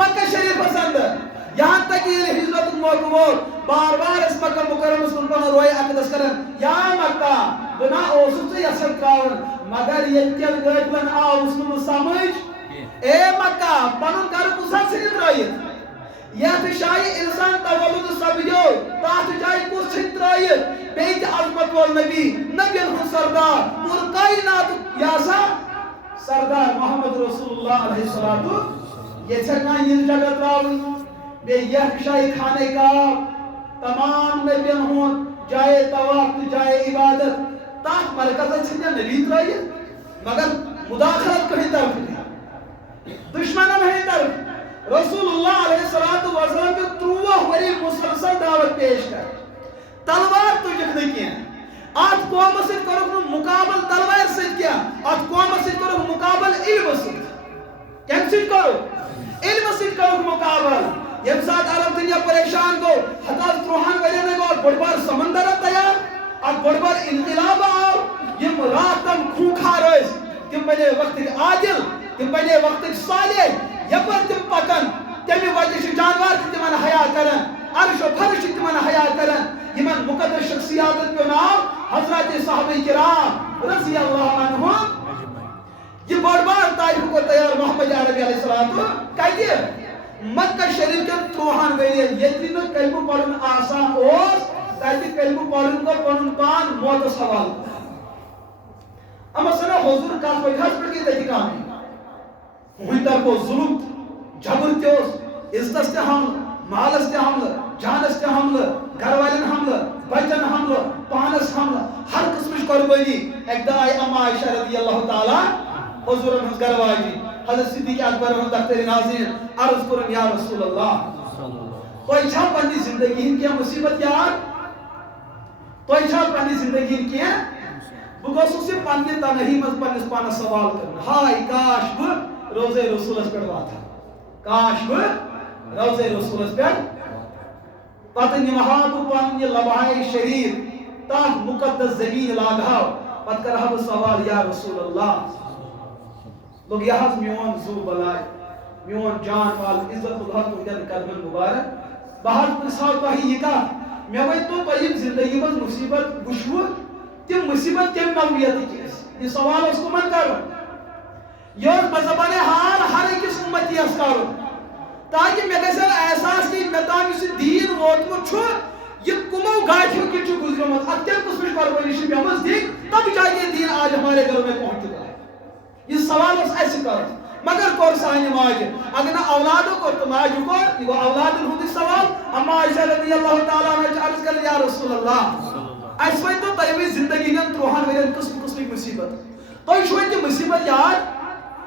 مکہ شریفس اندر یہاں تک یہ ہجرت موقع ووت بار بار اس مکہ مکرمس کن پنن روی عقدس کرن یا مکہ بنا اوسُس ژٕ یژھان تراوُن مگر ییٚتٮ۪ن گٲڑۍ آوُس نہٕ بہٕ سمجھ اے مکہ پنُن گرٕ کُس حظ ژھٕنہِ ترٲیِتھ یتھ جایہِ انسان تولُد سپدیو تتھ جایہِ کُس ژھٕنہِ ترٲیِتھ بیٚیہِ تہِ عظمت وول نبی نبین ہُنٛد سردار پوٗرٕ کائناتُک یہِ ہسا سردار محمد رسول اللہ علیہ الصلوۃ یہ چھکان یہ جگہ تراؤن بے یہ شاہی خانے کا تمام نبیان ہون جائے طواف جائے عبادت تاک مرکز چھنے نبی ترائیت مگر مداخلت کہیں طرف نہیں دشمنہ نہیں طرف رسول اللہ علیہ السلام کے 13 وری مسلسل دعوت پیش کر تلوار تجھک نہیں کیا آج قوم سے کرو مقابل تلوار سے کیا آج قوم سے کرو مقابل علم سے کیا سے کرو علم سے کرو مقابل یم ساتھ عرب دنیا پریشان کو حتی 3 ورین گو بڑبار سمندر تیار اور بڑبار انقلاب آو یم راتم خوکھار ہوئیس تم بنے وقت عادل تم بنے وقت صالح یپر تم پکن تمی وجہ سے جانوار تمن حیا کرن عرش و فرش تمن حیا کرن یمن مقدس شخصیات کے نام حضرات صحابہ کرام رضی اللہ عنہم یہ بڑبار تاریخ کو تیار محمد عربی علیہ السلام کہتے مکہ شریف کے 3 ورین یتنی کلمہ پڑھن آسان اوس تاکہ کلمہ پڑھن کو پنن پان موت سوال اما سنا حضور کا کوئی خاص پر کی تھی کام ہوئی تر کو ظلم جبر تیوس عزت سے حمل مال سے حمل جان سے حمل گھر والن حمل بچن حملہ پانس حملہ ہر قسم قربانی ایک دن آئی اما عائشہ رضی اللہ تعالی حضور ہنز گرواجی حضرت صدیق اکبر ہنز دفتر ناظرین عرض کرن یا رسول اللہ تو چھا پنی زندگی ہن کیا مصیبت یار تو چھا پنی زندگی ہن کیا بگوسو سے پنی تنہی مز پنس پانا سوال کرنا ہائی کاش بہ روزے رسولس پر واتا کاش بہ روزے رسولس پر پتہ نمہاب پن یہ لبہائے شریف تاک مقدس زمین لاگاو پتہ کرہا بہ سوال یا رسول اللہ لوگ یہاں میون زو بلائے میون جان وال عزت اللہ تہدین قدمن مبارک بہت پرساو تہ یہ کت مے ون تو تہ زندگی مز مصیبت وچھو تم مصیبت کم نوعیت کی یہ سوال اس کو من کرو یہ بزبان حال ہر ایکس امتی اس کرو تاکہ میں گژھِ احساس کہ مے تام اس دین ووتمت چھُ یہ کمو گاٹھیوں کی چھُ گزرمت اتھ کم قسمچ قربانی چھ مے مز دِنۍ تب جا کے دین آج ہمارے گھروں میں پہنچ چکا ہے یہ سوال اس ایسے کرو مگر کور سانی ماجہ اگر نہ اولادوں کو تو ماجہ کو یہ اولاد ہند سوال اما عائشہ رضی اللہ تعالیٰ عنہ عرض کر یا رسول اللہ اس وقت تو تیوی زندگی میں تروہن ورین قسم قسم مصیبت تو یہ کہ مصیبت یاد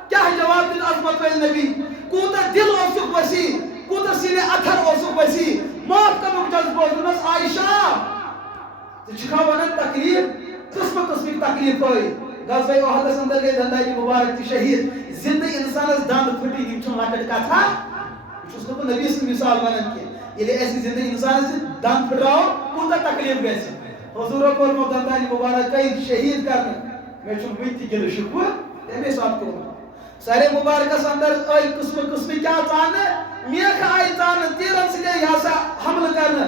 کیا ہے جواب دل عظمت ویل نبی کوتا دل اوسک وسیع کوتا سینے اتھر اوسک وسیع معاف کرنک جذبہ دنس عائشہ تو چھکا ونن تکلیف قسم قسم تکلیف ہوئی غزوہ احد اندر گئی دندائی مبارک تی شہید زندہ انسان اس داند پھٹی یم چھن لکٹ کتھا چھس کو نبی سے مثال ونن کہ یہ ایسی زندہ انسان اس داند پھٹراو کوتا تکلیف گژھِ حضور کو دندائی مبارک کئی شہید کرنا میں چھن ویتی گل شکو تمے ساتھ کو سارے مبارکس اندر ائی قسم قسم کیا چانے میخ آئی چانے تیرن سے گئی یہاں حمل کرنا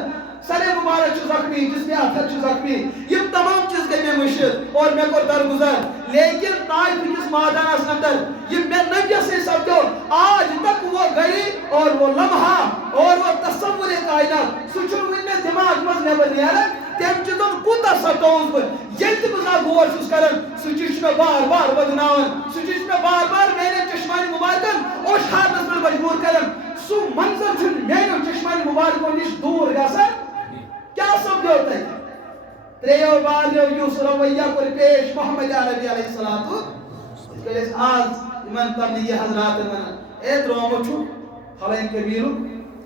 سارے مبارک چھ زخمی جس میں اتھر چھ زخمی یہ تمام چیز گئی میں مشید اور میں کو درگزر لیکن طائف کس میدان اندر یہ میں نبی سے سمجھو آج تک وہ گھڑی اور وہ لمحہ اور وہ تصور کائنات سوچو ان میں دماغ مز نیبر نیرا تم چیزن کوتا ستوز بہ یل تہ بہ غور چھس کران سہ چیز میں بار بار بدناون سہ چیز میں بار بار میرے چشمانی مبارکن اوشھارنس میں مجبور کران سہ منظر چھ میرے چشمانی مبارکوں نش دور گژھان کیا سمجھو تھی تریو باریو یوس رویہ کر پیش محمد عربی علیہ السلام اس آج من تبلیغی حضرات من اے درومو چھو حلین کبیرو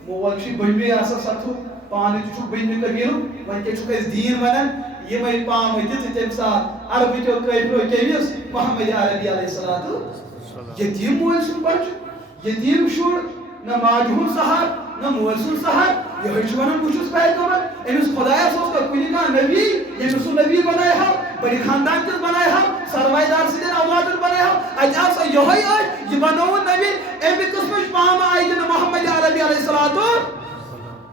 مول چھ بنوی آسا ستھو پانی چھو بنوی کبیرو ون کے چھو اس دین ونن یہ میں پام دت تم ساتھ عربی تو کیفرو کیوس محمد عربی علیہ السلام یتیم مول سن بچ یتیم شور نہ ماجہون سہار نہ مول سن سہار یہ چھ ونن بچس پیغمبر امس خدایا سوز کا کنی کا نبی یہ سو نبی بنائے ہا بڑی خاندان کے بنائے ہا سروائدار سے اولاد بنائے ہا اجا سو یہی یہ بنو نبی امی قسمش پام آئی جن محمد عربی علیہ الصلوۃ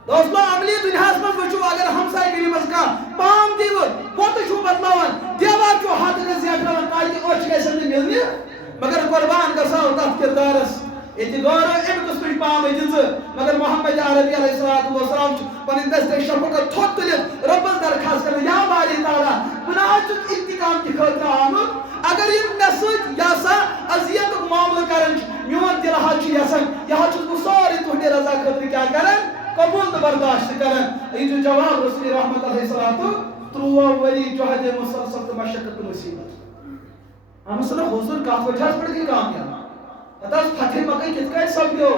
دوستو عملی دنیا میں وچھو اگر ہمسائے گری مز کا پام دیو کوت چھو بدلاون دیوار چھو ہاتھ میں زیادہ تاکہ اوچ کے سن ملنی مگر قربان گساو تات کردارس اتگار ام قسم پام دز مگر محمد عربی علیہ السلام پن دست شفقت تھوت تلت ربس درخواست کر یا باری تعالی بناچ انتقام کی خاطر آمد اگر یہ نسج یا سا اذیت معاملہ کرن میون دل ہچ یسن یہ ہچ ساری تہندی رضا خاطر کیا کرن قبول تو برداشت کرن یہ جو جواب رسول رحمت علیہ السلام 30 وری جہد مسلسل مشقت مصیبت ہم صلی حضور کا وجہ پڑ گئی کامیاب اتاس فتح مکہ کت کٹ سمجھو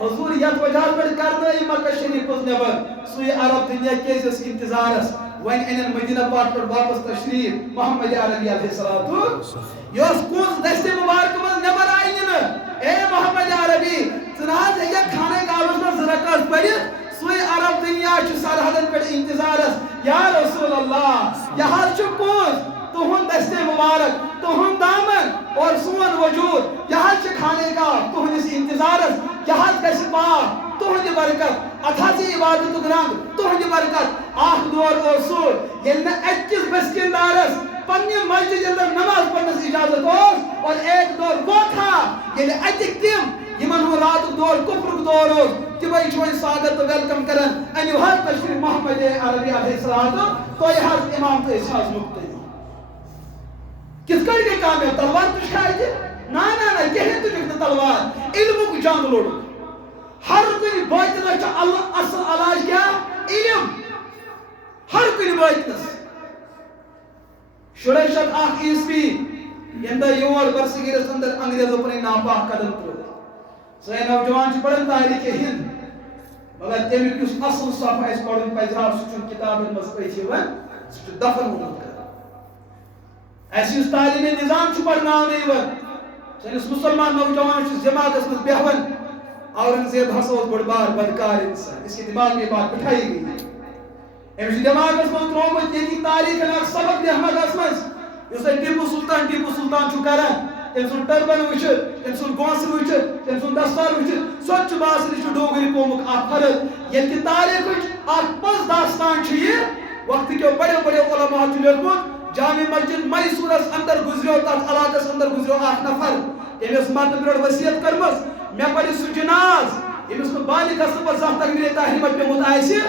حضور یت وجہ پر کرنائی مکہ شریف پز نبر سوی عرب دنیا کیس اس انتظارس وین انن مدینہ پاک پر واپس تشریف محمد عربی علیہ السلام یوس کونس دست مبارک مز نبر آئین اے محمد عربی چنانچہ یہ کھانے کالوس میں زرکاس پڑھت سوی عرب دنیا چھ سرحدن پر انتظارس یا رسول اللہ یہاں چھ کونس تہن دست مبارک تہن دامن اور سون وجود یہاں چھ کھانے کا تہندس انتظارس یہاں گژھِ پاک تہندِ برکت اتھ ہسا عبادت رنگ تہندِ برکت اخ دور اوسو ییٚلہِ نہٕ أکِس بسکندارس پننہِ مسجد اندر نماز پڑھنس اجازت اوس اور ایک دور وہ تھا ییٚلہِ اتِکۍ تِم یمن ہُنٛد راتُک دور کفرُک دور اوس تِمے چھِ وۄنۍ سواگت تہٕ ویلکم کران انیو حظ تشریف محمد عربی علیہ السلام تُہۍ حظ امام تہٕ أسۍ حظ مُبتدی کس کڑ کے کامیاب تلوار تجھ کھائے تھے نا کہیں تجھ تلوار علم کو جان لوڑ ہر کوئی باطنہ چا اللہ اصل علاج کیا علم ہر کن واتنس 1601 عیسوی یم دہ یور برصغیرس اندر انگریزو پن ناپاک قدم تر سٲنۍ نوجوان پڑھن تاریخ ہند مگر تمیک اس اصل صف اس پڑھن پزِ ہا سہ چھُنہٕ کتابن منٛز پٔتھۍ یِوان سہ چھُ دفن گوٚمُت کران اَسہِ یُس تعلیٖمی نظام چھُ پرناونہٕ یِوان سٲنِس مُسلمان نوجوانس چھُ دٮ۪ماغس منٛز بیہوان اورنگزیب ہسا اوس بوٚڑ بار بدکار انسان اس کے دماغ میں بات بٹھائی گئی أمِس چھُ دٮ۪ماغس منٛز ترٛوومُت ییٚتِکۍ تاریٖخن اکھ سبق دٮ۪ماغس منٛز یُس تۄہہِ ٹیپوٗ سلطان چھُ کران تٔمۍ سُنٛد ٹربن وٕچھِتھ تٔمۍ سُنٛد گونٛسہٕ وٕچھِتھ تٔمۍ سُنٛد دستار وٕچھِتھ سۄ تہِ چھُ باسان یہِ چھُ ڈوگری قومُک اکھ فرد ییٚلہِ کہِ تاریٖخٕچ اکھ پٔز داستان چھُ یہِ وقتہٕ کیو بڑیو بڑیو علماء چھُ لیوٚکھمُت جامع مسجد میسورس اندر گزریو تتھ علاقس اندر گزریو اکھ نفر تٔمۍ ٲس مرنہٕ برونٛٹھ وصیت کٔرمٕژ مےٚ پرِ سُہ جناز ییٚمِس نہٕ بالغ گژھنہٕ پتہٕ زانٛہہ تکبیرِ تحریٖمہ پیوٚمُت آسہِ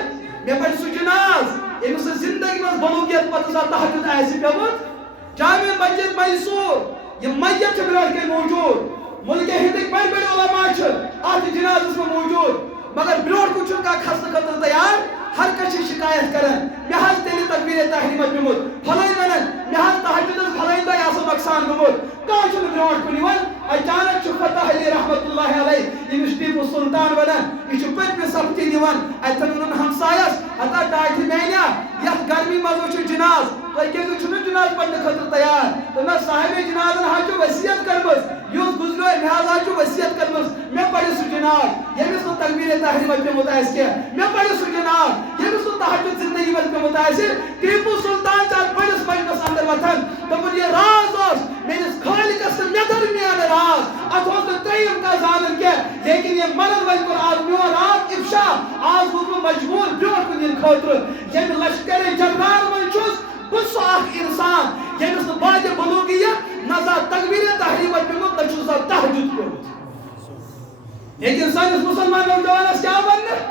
مےٚ پرِ سُہ جناز ییٚمِس نہٕ زندگی منٛز بلوغیت پتہٕ زانٛہہ تہجد آسہِ پیوٚمُت جامع مسجد میسور یہ میت چھِ برونٛٹھ کَنۍ موٗجوٗد مُلکہِ ہِنٛدٕکۍ بٔڑۍ بٔڑۍ علما چھِ اتھ جنازس منٛز موٗجوٗد مگر برونٛٹھ کُن چھُنہٕ کانٛہہ کھسنہٕ خٲطرٕ تیار ہر کانٛہہ چھِ شکایت کران مےٚ حظ تیٚلہِ تکبیرِ تحریٖمہ پیوٚمُت پھلٲنۍ ونان مےٚ حظ تہجدس پھلٲنۍ دۄہ آسان نۄقصان گوٚمُت کانٛہہ چھُنہٕ برونٛٹھ کُن یِوان اچانک چھُ فتح علی رحمتہ اللہ علیہ ییٚمِس ٹیپوٗ سلطان ونان یہِ چھُ پٔتمہِ صفہٕ کِنۍ یِوان اتھن ووٚنُن ہمسایس ہتا ٹاٹھہِ میانیا یتھ گرمی منٛز چھُ جناز تُہۍ کیازِ چھُنہٕ جناز پرنہٕ خٲطرٕ تیار دوٚپنس صاحبِ جنازن حظ چھُ وصیت کٔرمٕژ یُس گُزریو مےٚ حظ چھُ وصیت کٔرمٕژ مےٚ پرِ سُہ جناز ییٚمِس نہٕ تکبیرِ تحریٖمہ پیوٚمُت آسہِ کینٛہہ مےٚ پرِ سُہ جناز ییٚمِس نہٕ تہجد زندگی منٛز پیوٚمُت آسہِ ٹیپوٗ سلطان چھُ اتھ بٔڑِس مجمس اندر وۄتھان دوٚپُن یہِ راز اوس میٲنِس خالقس تہٕ مےٚ درمیان راز اتھ اوس نہٕ ترٛیٚیِم کانٛہہ زانان کینٛہہ لیکن یہِ مرن وٲلۍ کوٚر آز میون راز افشا آز گوٚس بہٕ مجبوٗر برونٛٹھ کُن یِنہٕ خٲطرٕ ییٚمہِ لشکرِ جنرال منٛز چھُس بہٕ سُہ اکھ انسان ییٚمِس نہٕ بادِ بلوغیت نہ زانٛہہ تکبیرِ تحریٖمہ پیوٚمُت نہ چھُ زانٛہہ تہجد پیوٚمُت لیکن سٲنِس مُسلمان نوجوانس کیٛاہ وننہٕ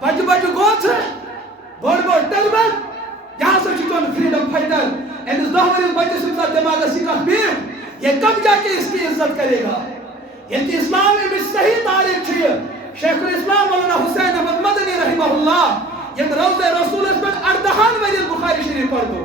بجہِ بجہِ گونٛژھٕ بوٚڑ بوٚڑ ٹربن یہِ ہسا چھُ چون فریڈم فائٹر أمِس 10 ؤرِش بچس ییٚمہِ ساتہٕ دٮ۪ماغس یہِ کتھ بیٖٹھ یہ کب جا کے اس کی عزت کرے گا ییٚلہِ کہِ اسلام اَمِچ صحیح تاریخ چھُ یہِ شیخ الاسلام مولانا حسین احمد مدنی رحمہ اللہ ییٚمہِ روضہ رسولس پٮ۪ٹھ 18 ؤرین بخاری شریف پرنو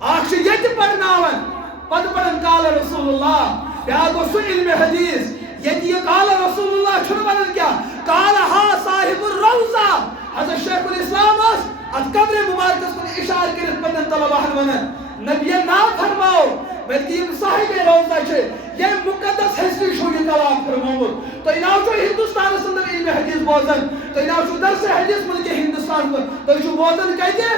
اکھ چھُ ییٚتہِ پرناوان پتہٕ پرن قال رسول اللہ بیاکھ گوٚو سُہ علمِ حدیث ییٚتہِ یہِ قال رسول اللہ چھُنہٕ ونان کیٛاہ قال ہا صاحب الروضہ حضرت شیخ الاسلام اوس اتھ قبرِ مبارکس کُن اشارٕ کٔرِتھ پننٮ۪ن طلباہن ونان نبیَن نا فرماو بلکہ یِم صاحبِ روضہ چھِ ییٚمہِ مُقدس ہستی چھُ یہِ کلام فرمومُت تُہۍ ناو چھُو ہندوستانس اندر علمِ حدیث بوزان تُہۍ ناو چھُو درسِ حدیث ملکہِ ہندوستان تُہۍ چھُو بوزان کتہِ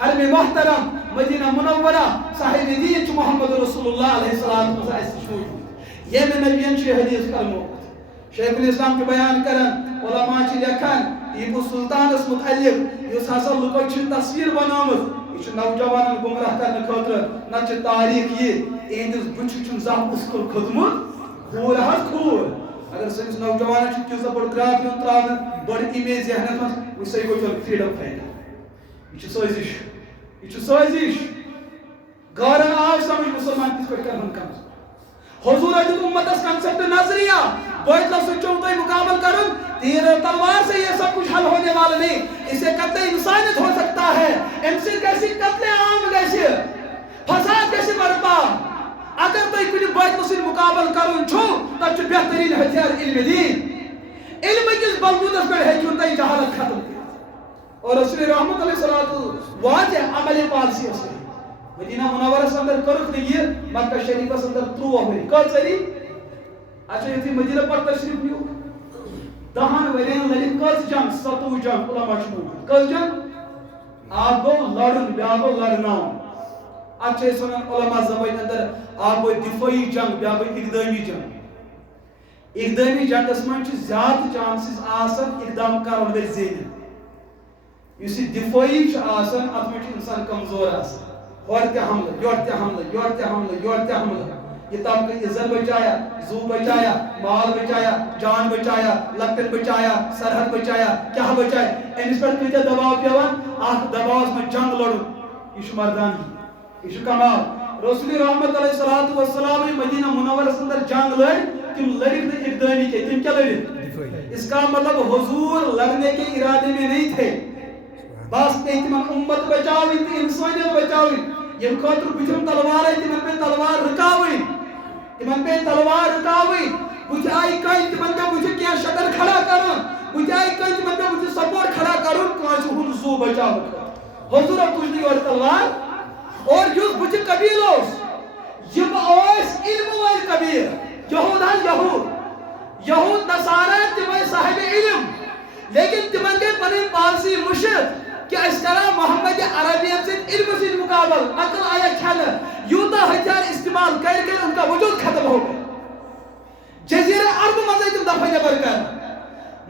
حرمِ محترم مدینہ منورہ صاحبِ دین چھُ محمد رسول اللہ علیہ السلام منٛز اَسہِ نِش موٗجوٗد ییٚمہِ نبیَن چھُ یہِ حدیث فرمومُت شیخ الاسلام چھُ بیان کران علما چھِ لیکھان ٹیپوٗ سلطانس متعلق یُس ہسا لُکو چھِ تصویر بنٲومٕژ یہ نوجوانن گمراہ کرنے خاطر نہ تاریخ یہ اہندس بچ زانٛہہ اسکول کھوٚتمُت کھوٗر حظ کھوٗر اگر سٲنِس نوجوانن چھُ تیٖژاہ بٔڑ گراف یُن ترٛاونہٕ بٔڑ اِمیج ذہنس منٛز وۄنۍ سا گوٚو چون فریڈم فایٹر یہ چھُ سٲزِش یہ چھُ سٲزِش گارن آو سمجھ مسلمان کِتھ پٲٹھۍ کرہن کمزور حضور دیُت امتس کنسپٹ نظریہ باطلوں سے چھُو تۄہہِ مقابل کرُن تیر اور تلوار سے یہ سب کچھ حل ہونے والا نہیں اس سے قتل انسانیت ہو سکتا ہے ام سے کیسی قتل عام گژھِ فساد گژھِ برپا اگر تۄہہِ کُنہِ باطلہٕ سۭتۍ مقابل کرُن چھُو تتھ چھُ بہترین ہتھیار علمِ دین علم کِس بلبوٗدس پٮ۪ٹھ ہیٚکِو تُہۍ جہالت ختم کٔرِتھ اور رسول رحمت علیہ الصلوۃ واضح عملی پالسی ٲس مدینہ منورس اندر کٔرٕکھ نہٕ یہِ مکہ شریفس اندر 13 ؤری کٔژ ؤری اچھا یُتھُے مدینہ پٮ۪ٹھ تشریف نیوٗکھ 10 ؤرین لٔگِکھ کٔژ جنگ 27 جنگ علما چھِ موٗجوٗد کٔژ جنگ اکھ گوٚو لڑُن بیٛاکھ گوٚو لڑناوُن اتھ چھِ أسۍ ونان علما زبٲنۍ اندر اکھ گوٚو دفٲعی جنگ بیٛاکھ گوٚو اقدٲمی جنگ اقدٲمی جنگس منٛز چھِ زیادٕ چانسز آسان اقدام کرن وٲلۍ زینٕنۍ یُس یہِ دفٲعی چھُ آسان اتھ منٛز چھُ انسان کمزور آسان ہورٕ تہِ حملہٕ یورٕ تہِ حملہٕ یورٕ تہِ حملہٕ یورٕ تہِ حملہٕ یہ طبقہ عزت بچایا زو بچایا مال بچایا جان بچایا لکٹن بچایا سرحد بچایا کیا بچایا امس پر کۭتیاہ دباؤ پیوان اکھ دباوس منٛز جنگ لڑُن یہ چھُ مردانگی یہ چھُ کمال رسول رحمت علیہ الصلوۃ والسلام مدینہ منورس اندر جنگ لڑ تم لڑک نہ اقدامی کے تم کیا لڑ اس کا مطلب حضور لڑنے کے ارادے میں نہیں تھے بس پہ تمن امت بچاوی تو انسانیت بچاوی یم خاطر بچم تلوار تمن پہ تلوار رکاوی تمن پہ تلوار رکاوی بچ آئی کئی تمن پہ بچ کیا شکر کھڑا کرن بچ آئی کئی تمن پہ بچ سپورٹ کھڑا کرن کانچ ہن زو بچاو حضور اب تجھ دی تلوار اور یوز بچ قبیل اوس یم اوس علم وال قبیل یہود نصارہ تمہیں صاحب علم لیکن تمن کے پنن پالسی مشد کہ اس کرا محمد عربیت سے علم سے مقابل عقل آیا کھل یوتا ہتھیار استعمال کر کے ان کا وجود ختم ہو گیا جزیرہ عرب مزے تم دفعہ نبر کر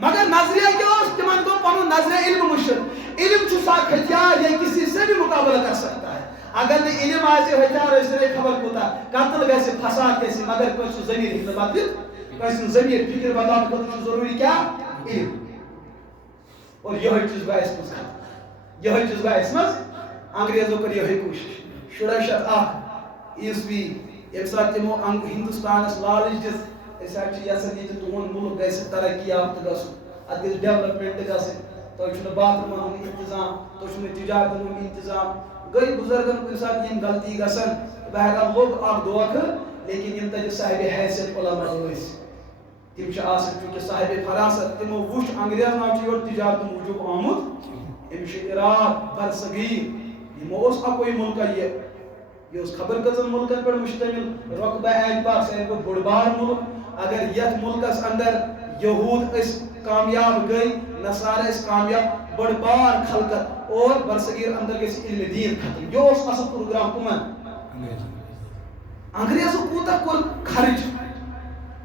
مگر نظریہ کیا اس تمن کو پنن نظریہ علم مشد علم چھو ساکھ ہتھیار یا کسی سے بھی مقابلہ کر سکتا ہے اگر نے علم آئے ہتھیار اس نے خبر کوتا قتل گیسے فساد کیسے مگر کوئی ضمیر حکمت بات کوئی ضمیر فکر بتانے کو ضروری کیا علم اور یہ چیز گا اس مز ختم یہ چیز گا اس مز انگریزوں کر یہ کوشش 1601 عیسوی یم سات تمو ہندوستانس لالچ دس اس یسن یہ تہن ملک گھس ترقی یافتہ گھن ات گھس ڈیولپمنٹ گھن تہ باتھ رومن ہند انتظام تہ تجارت ہند انتظام گئی بزرگن کن سات یم غلطی گھن بہرحال لوگ اخ دھوکہ لیکن یم تجہ صاحب حیثیت علماء ٲسۍ تم چونکہ صاحب فراست تمو وچ انگریز نا یور تجارت موجود آمد امس عراق برصغیر یمو اس اکوئی ملک یہ خبر کتن ملکن پر مشتمل رقبہ اعتبار سے بڑ بار ملک اگر یت ملکس اندر یہود اس کامیاب گئی نصارہ اس کامیاب بڑ بار خلقت اور برصغیر اندر گئی علم دین ختم یہ اس اصل پروگرام کمن انگریزو کوتا کور خرچ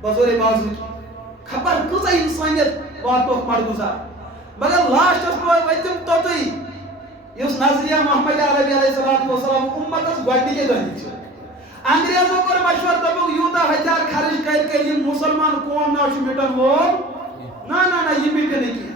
بزور بازو خبر کزا انسانیت واتوک مر گزار مگر لاسٹس وتم توتئی اس نظریہ محمد عربی علیہ السلام امتس گۄڈنِکے دۄہ انگریزو کور مشور دپوک یوتا ہتھیار خرچ کر کے یہ مسلمان قوم نا چھ مٹن وول نا یہ مٹے نہ کی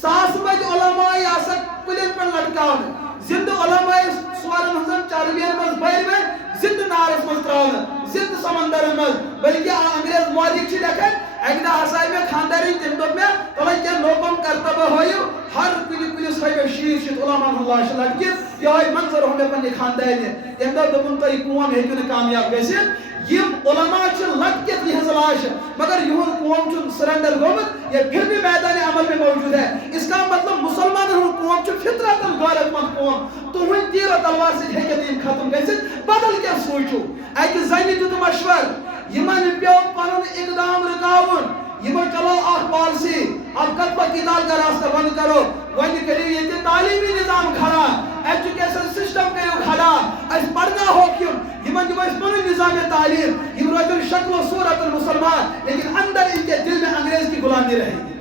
ساس بج علماء آسن کلین پر لٹکاون زندہ علماء سوارن ہنزن چربین مز بیر میں زندہ نارس مز تراون زندہ سمندر مز بلکہ انگریز مورخ چھ لکھن اک دہ ہسا میں خانداری تم دپ میں تلن کیا لوکم کرتبہ ہوئیو ہر کلس ہوئیو شیٖر شیٖت علماء اللہ لٹکت یہ منظر ہو میں پنہ خاندانی تم دہ دپن تہ قوم ہیکو نہ کامیاب گژھت یم علماء چھ لٹکت یہ لاش مگر یہن قوم چھ سرنڈر گومت یہ پھر بھی میدان عمل میں موجود ہے اس کا مطلب مسلمان ہن قوم چھ فطرتن غیرت مند قوم تہن تیر و تلوار سے ہیکت یم ختم گژھت بدل کیا سوچو اکہ زنی دیت مشور یمن پیو پنن اقدام رکاون یمن چلو اخ پالسی اب کتبہ کتاب کا راستہ بند کرو ون کریو یہ تعلیمی نظام کھڑا ایجوکیشن سسٹم کریو کھڑا اس پڑھنا ہو کیوں یمن پنن نظام تعلیم یم روزن شکل و صورت المسلمان لیکن اندر ان کے دل میں انگریز کی غلامی رہے گی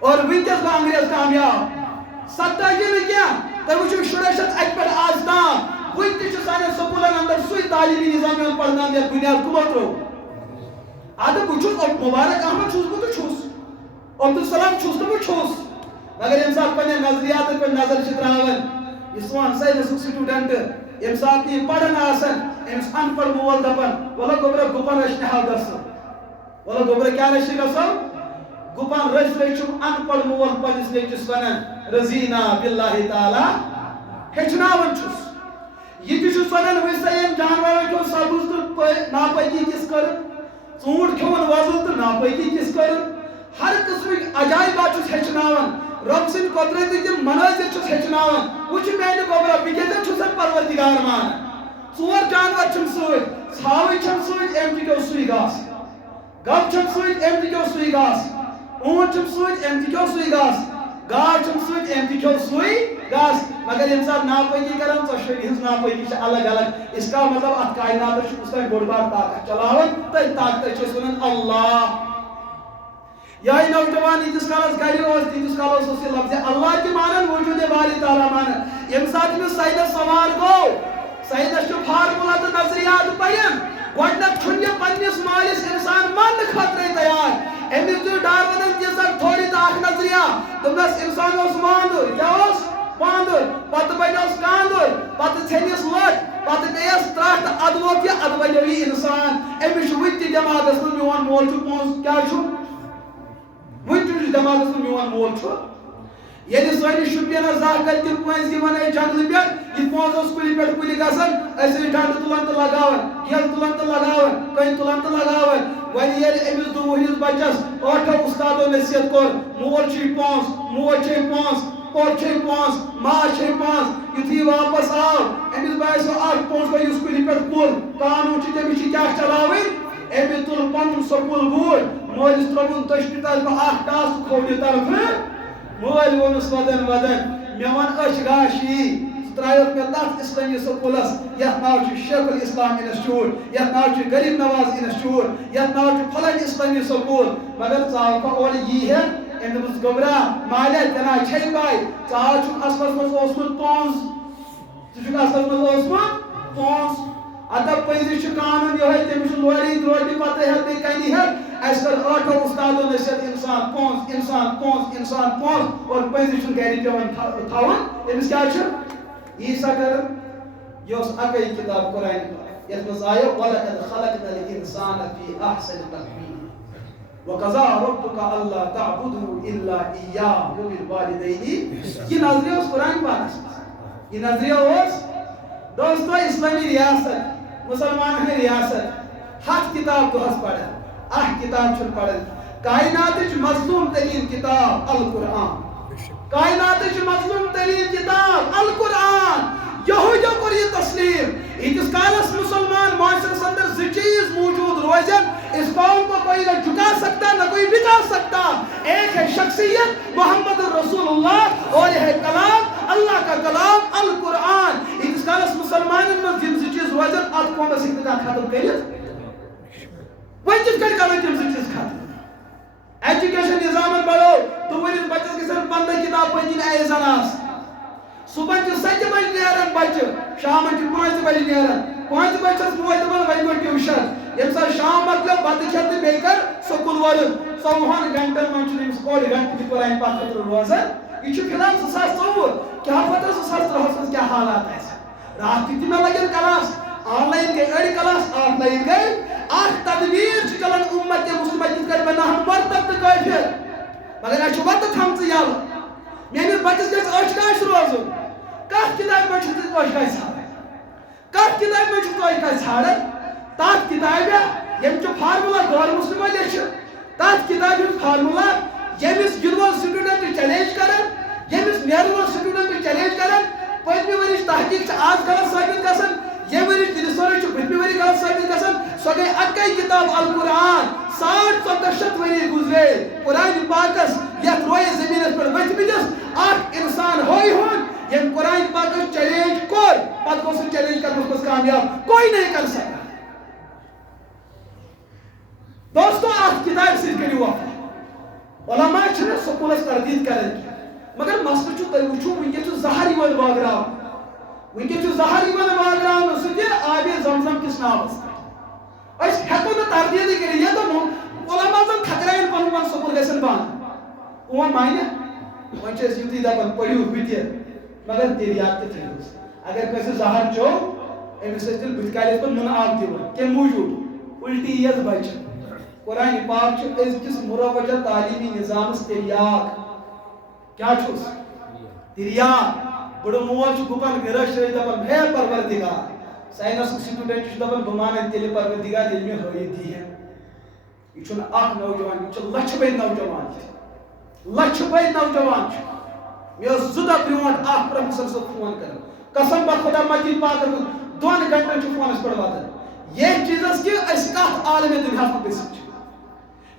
اور ونکس کو انگریز کامیاب ستاجی میں کیا تو وچھو شڑشت اک پر آج تام وچ تہ سانے سکولن اندر سوئی تعلیمی نظام پڑھنا دیا بنیاد کمو ترو آدھا بچھوس مبارک احمد چھوس بو تو چھوس عبدالسلام چھوس تو بو چھوس مگر امسال پنے نظریات پر نظر چتراون یہ سوان سائنس سٹوڈنٹ امسال تی پڑھن آسن امس ان پڑھ مول دپن ولا گوبر گپن رشن حال گسن ولا گوبر کیا رشن گسن گپن رش رشن ان پڑھ مول پنس نیچس ونن رضینا باللہ تعالی ہچناون چھوس یہ چھوس ونن وسیم جانور کو سبز تو ناپاکی کس کر ژوٗنٛٹھ کھیوٚن وۄزُل تہٕ ناپٲکی کِس کٔرٕن ہر قٕسمٕکۍ عجایبات چھُس ہیٚچھناوان رۄب سٕنٛدۍ قۄدرتٕکۍ تِم منٲظر چھُس ہیٚچھناوان وٕچھ میانہِ گۄبرا بہٕ کیٛازِ چھُسن پروردگار مانان ژور جانور چھِم سۭتۍ ژھاوٕج چھَم سۭتۍ اَمہِ تہِ کیٛو سُے گاسہٕ گب چھَم سۭتۍ اَمہِ تہِ کیٛو سُے گاسہٕ اوٗنٹ چھُم سۭتۍ اَمہِ تہِ کیٛو سُے گاسہٕ گاو چھُم سۭتۍ اَمہِ تہِ کیٛو سُے گاسہٕ مگر ییٚمہِ ساتہٕ ناپٲکی کران ژۄشوٕنی ہٕنٛز ناپٲکی چھِ الگ الگ اس کا مطلب اتھ کائناتس چھُ کُس تانۍ بوٚڑ بار طاقت چلاوان تٔتھۍ طاقتس چھِ أسۍ ونان اللہ یہے نوجوان ییٖتِس کالس گرِ اوس تیٖتِس کالس اوس یہِ لفظ اللہ تہِ مانان وجوٗدِ باری تعالیٰ مانان ییٚمہِ ساتہٕ أمِس ساینس سوال گوٚو ساینس چھُ فارمولا تہٕ نظریات پرن گۄڈنیٚتھ چھُنہٕ یہِ پننِس مٲلِس اِنسان ماننہٕ خٲطرے تیار أمِس دیُت ڈاروِنن دِژکھ تھوڑی تہٕ اکھ نظریہ دوٚپنس اِنسان اوس ماندُر کیٛاہ اوس ماندُر پتہٕ بنیوس کاندُر پتہٕ ژھیٚنِس لٹ پتہٕ پیٚیس ترٹھ ادٕ ووت یہِ ادٕ بنیو یہِ انسان أمِس چھُ وُنہِ تہِ دٮ۪ماغس منٛز میون مول چھُ پونٛسہٕ کیٛاہ چھُ وُنہِ تہِ چھُ دٮ۪ماغس منٛز میون مول چھُ یعنی سٲنِس شُپینَس زانٛہہ کَرِ تِم پٔنٛزۍ یِمن جنگلہٕ پٮ۪ٹھ یہِ پونٛز اوس کُلہِ پٮ۪ٹھ کُلہِ گژھان أسۍ ٲسۍ ڈنٛڈٕ تُلان تہٕ لگاوان کیل تُلان تہٕ لگاوان کٔنۍ تُلان تہٕ لگاوان وۄنۍ ییٚلہِ أمِس 2 وُہرِس بَچَس 8 اُستادو نصیحت کوٚر مول چھُے پونٛز موج چھے پونٛز کوٚٹ چھے پونٛز ماج چھے پونٛز یُتھُے واپس آو أمِس باسیو اکھ پونٛز گوٚو یُس کُلہِ پٮ۪ٹھ کُل قانوٗن چھُ تٔمِس چھِ کیٛاہ چلاوٕنۍ أمۍ تُل پَنُن سکوٗل بوٗٹھ مٲلِس ترٛووُن تٔشکہِ تَل اکھ ٹاس تہٕ کھوٚو یہِ طرفہٕ مٲلۍ ووٚنُس وَدَن وَدَن مےٚ وَن أچھ گاشی ژٕ ترٛایوکھ مےٚ تَتھ اِسلٲمی سکوٗلَس یَتھ ناو چھُ شیخ الاسلام انسٹِچوٗٹ یَتھ ناو چھُ غریٖب نواز انسٹِچوٗٹ یَتھ ناو چھُ فلٲنۍ اِسلٲمی سکوٗل مگر ژٕ آوکھا اورٕ یی ہٮ۪تھ أمۍ دوٚپُس گوٚبرا مالیا ژےٚ نا چھے پاے ژٕ چھُکھ اَصلَس منٛز اوسمُت پونٛز ژٕ چھُکھ اَصلَس منٛز اوسمُت پونٛز اَدٕ پٔزی چھُ قانوٗن یِہوٚے تٔمِس چھُ لورِ درٛوٹہِ پَتہٕ ہٮ۪تھ بیٚیہِ کَنہِ ہٮ۪تھ اَسہِ کٔر 8 اُستادو نصیحت اِنسان پونٛز اِنسان پونٛز اِنسان پونٛز اور پٔزی چھُنہٕ گَرِ پٮ۪وان تھاوُن أمِس کیٛاہ چھُ یی سا کَرُن یہِ اوس اَکٕے کِتاب قرآنِ پاک یَتھ منٛز آیو وَلَقَدْ خَلَقْنَا الْإِنسَانَ فِي أَحْسَنِ تَقْوِيمٍ وَقَضَىٰ رَبُّكَ أَلَّا تَعْبُدُوا إِلَّا إِيَّاهُ وَبِالْوَالِدَيْنِ یہ نظریہ اوس قرآن پاکَس منٛز یہ نظریہ اوس دوستو اسلامی ریاست مسلمان ہے ریاست 7 کتاب دۄہَس پَران 8 کتاب چھُنہٕ پَران کائناتٕچ مظلوٗم تریٖن کتاب القرآن کائناتٕچ مظلوٗم تریٖن کتاب القرآن یہوٗدیو کوٚر یہِ تسلیٖم ییٖتِس کالس مسلمان معاشرس اندر 2 چیٖز موجوٗد روزن اس قوم کو کوئی نہ جھکا سکتا نہ کوئی بٹا سکتا ایک ہے شخصیت محمد رسول اللہ اور یہ ہے کلام اللہ کا کلام القرآن ییٖتِس کالس مسلمانن منٛز یِم 2 چیٖز روزن اتھ قومس ہیٚکہِ نہٕ ختم کٔرِتھ وۄنۍ کِتھ کٔنۍ کرو تِم 2 چیٖز ختم ایجوکیشن نظامن بڑھو 2 ؤرِش بچس گژھن 15 کتاب پٔرۍنہِ ایزن آسہٕ صبحن چھِ 7 بجہِ نیران بچہِ شامن چھِ 5 بجہِ نیران 5 بجہِ چھس موج دپان وۄنۍ گوٚو ٹیوٗشن ییٚمہِ ساتہٕ شام مۄکلیو بتہٕ کھٮ۪تھ تہٕ بیٚیہِ کر سکوٗل وولُن 24 گنٹن منٛز چھُنہٕ أمِس اوٚڑ گنٹہٕ تہِ قرآنِ پاک خٲطرٕ روزان یہِ چھُ فِلحال 2024 کیٛاہ پتہ 2013 منٛز کیٛاہ حالات آسن راتھ تہِ مےٚ لگن کلاس آن لایِن گٔے أڑۍ کلاس آف لایِن گٔے اکھ تدبیٖر چھِ چلان اُمت مُسلمہ کِتھ کٔنۍ بناوہن مرتب تہٕ کٲفِر مگر اَسہِ چھُ وَتہٕ تھٲمژٕ یَلہٕ میٲنِس بچس گژھِ أچھ گاش روزُن کتھ کِتابہِ منٛز چھُ تُہۍ أچھ گاش ژھانڈان کتھ کِتابہِ منٛز چھُ تُہۍ أچھ گاش ژھانڈان تتھ کِتابہِ ییٚمہِ چھُ فارمولا غٲر مُسلمو لیٚچھِ تتھ کِتابہِ ہُنٛد فارمولا ییٚمِس یِنہٕ وول سٹوٗڈنٛٹ چیلینج کران ییٚمِس نیرن وول سٹوٗڈنٛٹ چیلینج کران پٔتمہِ ؤرِش تحقیٖق چھِ آز غلط ثٲبت گژھان ییٚمہِ ؤرِش رِسٲرٕچ چھُ پٔتمہِ ؤری غلط ثٲبت گژھان سۄ گٔے اَکٕے کِتاب القرآن 1400 ؤری گُزرے قرآنِ پاکس یتھ رویہِ زٔمیٖنس پٮ۪ٹھ ؤتھمٕتِس اکھ اِنسان ہوے ہُنٛد ییٚمۍ قرآنِ پاکس چیلینج کوٚر پتہٕ گوٚو سُہ چیلینج کرنس منٛز کامیاب کوئی نہیں کر سکتا دوستو اتھ کِتابہِ سۭتۍ کٔرِو وفا علما چھِنہٕ سکوٗلس تردیٖد کران کینٛہہ مگر مسلہٕ چھُ تُہۍ وٕچھِو وٕنکٮ۪س چھُ زہر یِوان بٲگراونہٕ وٕنکٮ۪س چھُ زہر یِوان بٲگراونہٕ سُہ تہِ آبِ زمزم کِس ناوس پٮ۪ٹھ أسۍ ہٮ۪کو نہٕ تردیٖدٕے کٔرِتھ ییٚتہِ علما زن کھکرایَن پنُن سکوٗل گژھن بنٛد قوم مانہِ وۄنۍ چھِ أسۍ یُتُے دپان پٔرِو ہُہ تہِ مگر تِریاق تہِ تھٲیوُس اگر کٲنٛسہِ زہر چیوٚو أمِس ٲسۍ تیٚلہِ بٕتھِ کالہِ پتہٕ نُنہٕ آب دِوان کمہِ موٗجوٗب اُلٹی یِیَس بچہِ قرآنِ پاک چھُ أزکِس مُروَجہ تعلیٖمی نِظامس تِریاق کیٛاہ چھُس تِریاق بٕڑٕ مول چھُ گُپن گرٲش ترٲیِتھ دپان ہے پروردِگار ساینسُک سٹوٗڈنٛٹ چھُ دپان بہٕ مانَے تیٚلہِ پروردِگار ییٚلہِ مےٚ ہٲیِتھ دِیہِ یہِ چھُنہٕ اکھ نوجوان یہِ چھُ لچھِ بٔدۍ نوجوان لچھِ بٔدۍ نوجوان چھُ مےٚ ٲس 2 دۄہ برونٛٹھ اکھ پروفیسر صٲب فون کران قسم بہ خۄدا مجیٖد پاکن 2 گنٹن چھُ فونس پٮ۪ٹھ واتان ییٚتھۍ چیٖزس کہِ أسۍ کتھ عالمِ دُنیاہس منٛز گٔژھِتھ چھِ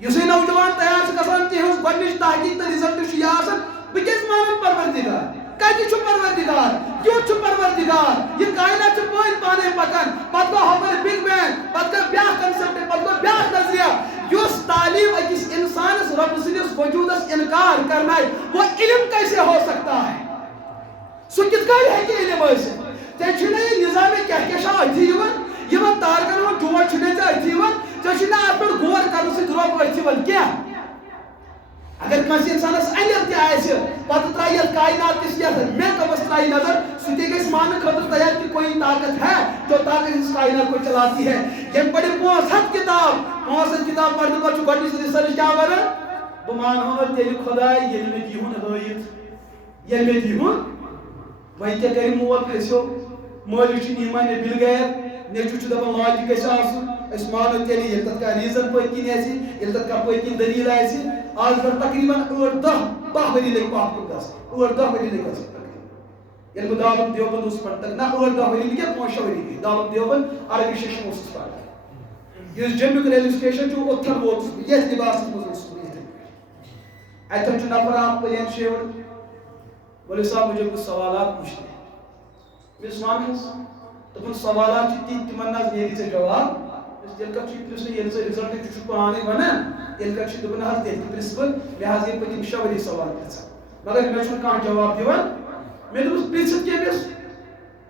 یُسٕے نوجوان تیار چھُ گژھان تِہنٛز گۄڈنِچ تحقیٖق تہٕ رِزلٹ چھُ یہِ آسان بہٕ کیٛازِ مانن پروردِگار کتہِ چھُ پروردِگار کیُتھ چھُ پروردِگار یہِ کائنات چھُ پٲنۍ پانے پکان پتہٕ گوٚو ہۄپٲرۍ بِگ بینگ پتہٕ گوٚو بیاکھ کنسپٹ پتہٕ گوٚو بیاکھ نظریہ یُس تعلیٖم أکِس اِنسانس رۄبہٕ سٕنٛدِس وجوٗدس اِنکار کرنایہِ وہ علم کیسے ہو سکتا ہے سُہ کِتھ کٔنۍ ہیٚکہِ علم ٲسِتھ ژےٚ چھُنہ یہِ نِظامِ کہکشاں أتھی یِوان تارکن ہُنٛد جوڑ چھُنہ ژےٚ أتھی یِوان ژےٚ چھُنہ اتھ پٮ۪ٹھ غور کرنہٕ سۭتۍ رۄب أتھۍ یِوان کینٛہہ اگر کٲنٛسہِ اِنسانس اَنٮ۪ر تہِ آسہِ پتہٕ ترٛایہِ یتھ کائنات کِس یتھ محکمس ترٛایہِ نظر سُہ تہِ گژھِ ماننہٕ خٲطرٕ تیار کہ کوئی طاقت ہے جو طاقت اس کائنات کو چلاتی ہے ییٚمہِ پرِ 500 کتاب 500 کتاب پرنہٕ پتہٕ چھُ گۄڈنِچ رِسٲرٕچ کیٛاہ ونان بہٕ مانہو نہٕ تیٚلہِ خۄداے ییٚلہِ مےٚ دِیٖہُن ہٲیِتھ یہ میں دی ہوں وہیں کیا کری مول پھیسو مالی چھ نیمان بل گیا نیچو چھ دپان لاجک گژھِ آسُن أسۍ مانو تیٚلہِ ییٚلہِ تتھ کانٛہہ ریٖزن پٔتۍ کِنۍ آسہِ ییٚلہِ تتھ کانٛہہ پٔتۍ کِنۍ دٔلیٖل آسہِ آز برونٛٹھ تقریٖباً 8-10 ؤری لٔگۍ پتھ کُن گژھٕنۍ 8-10 ؤری لٔگۍ گژھٕنۍ ییٚلہِ بہٕ دارُل دیوبند اوسُس پران نہ 8-10 ؤری نہٕ کینٛہہ 5-6 ؤری گٔے دارُل دیوبند عربی سیکشن اوسُس پران یُس جمِیُک ریلوے سٹیشن چھُ اوٚتتھن ووتُس بہٕ یتھ لباسس منٛز اوسُس بہٕ یِتھٕے پٲٹھۍ اتھن چھُ نفر اکھ پلین شیوٕڈ مولوی صاحب مجھے کچھ سوالات پوچھنے مےٚ دوٚپُس وَن حظ دوٚپُن سوالات چھِ تِتھۍ تِمن نہ حظ نیری ژےٚ جواب تیٚلہِ کَتھ چھُ پرٛژھنہٕ ییٚلہِ ژٕ رِزلٹ چھُکھ پانے وَنان تیٚلہِ کَتھ چھُ دوٚپُن حظ تیٚلہِ تہِ پرٛژھٕ بہٕ مےٚ حظ گٔے پٔتِم 6 ؤری سوال پرٛژھان مگر مےٚ چھُنہٕ کانٛہہ جواب دِوان مےٚ دوٚپُس پرٛژھِتھ کٔمِس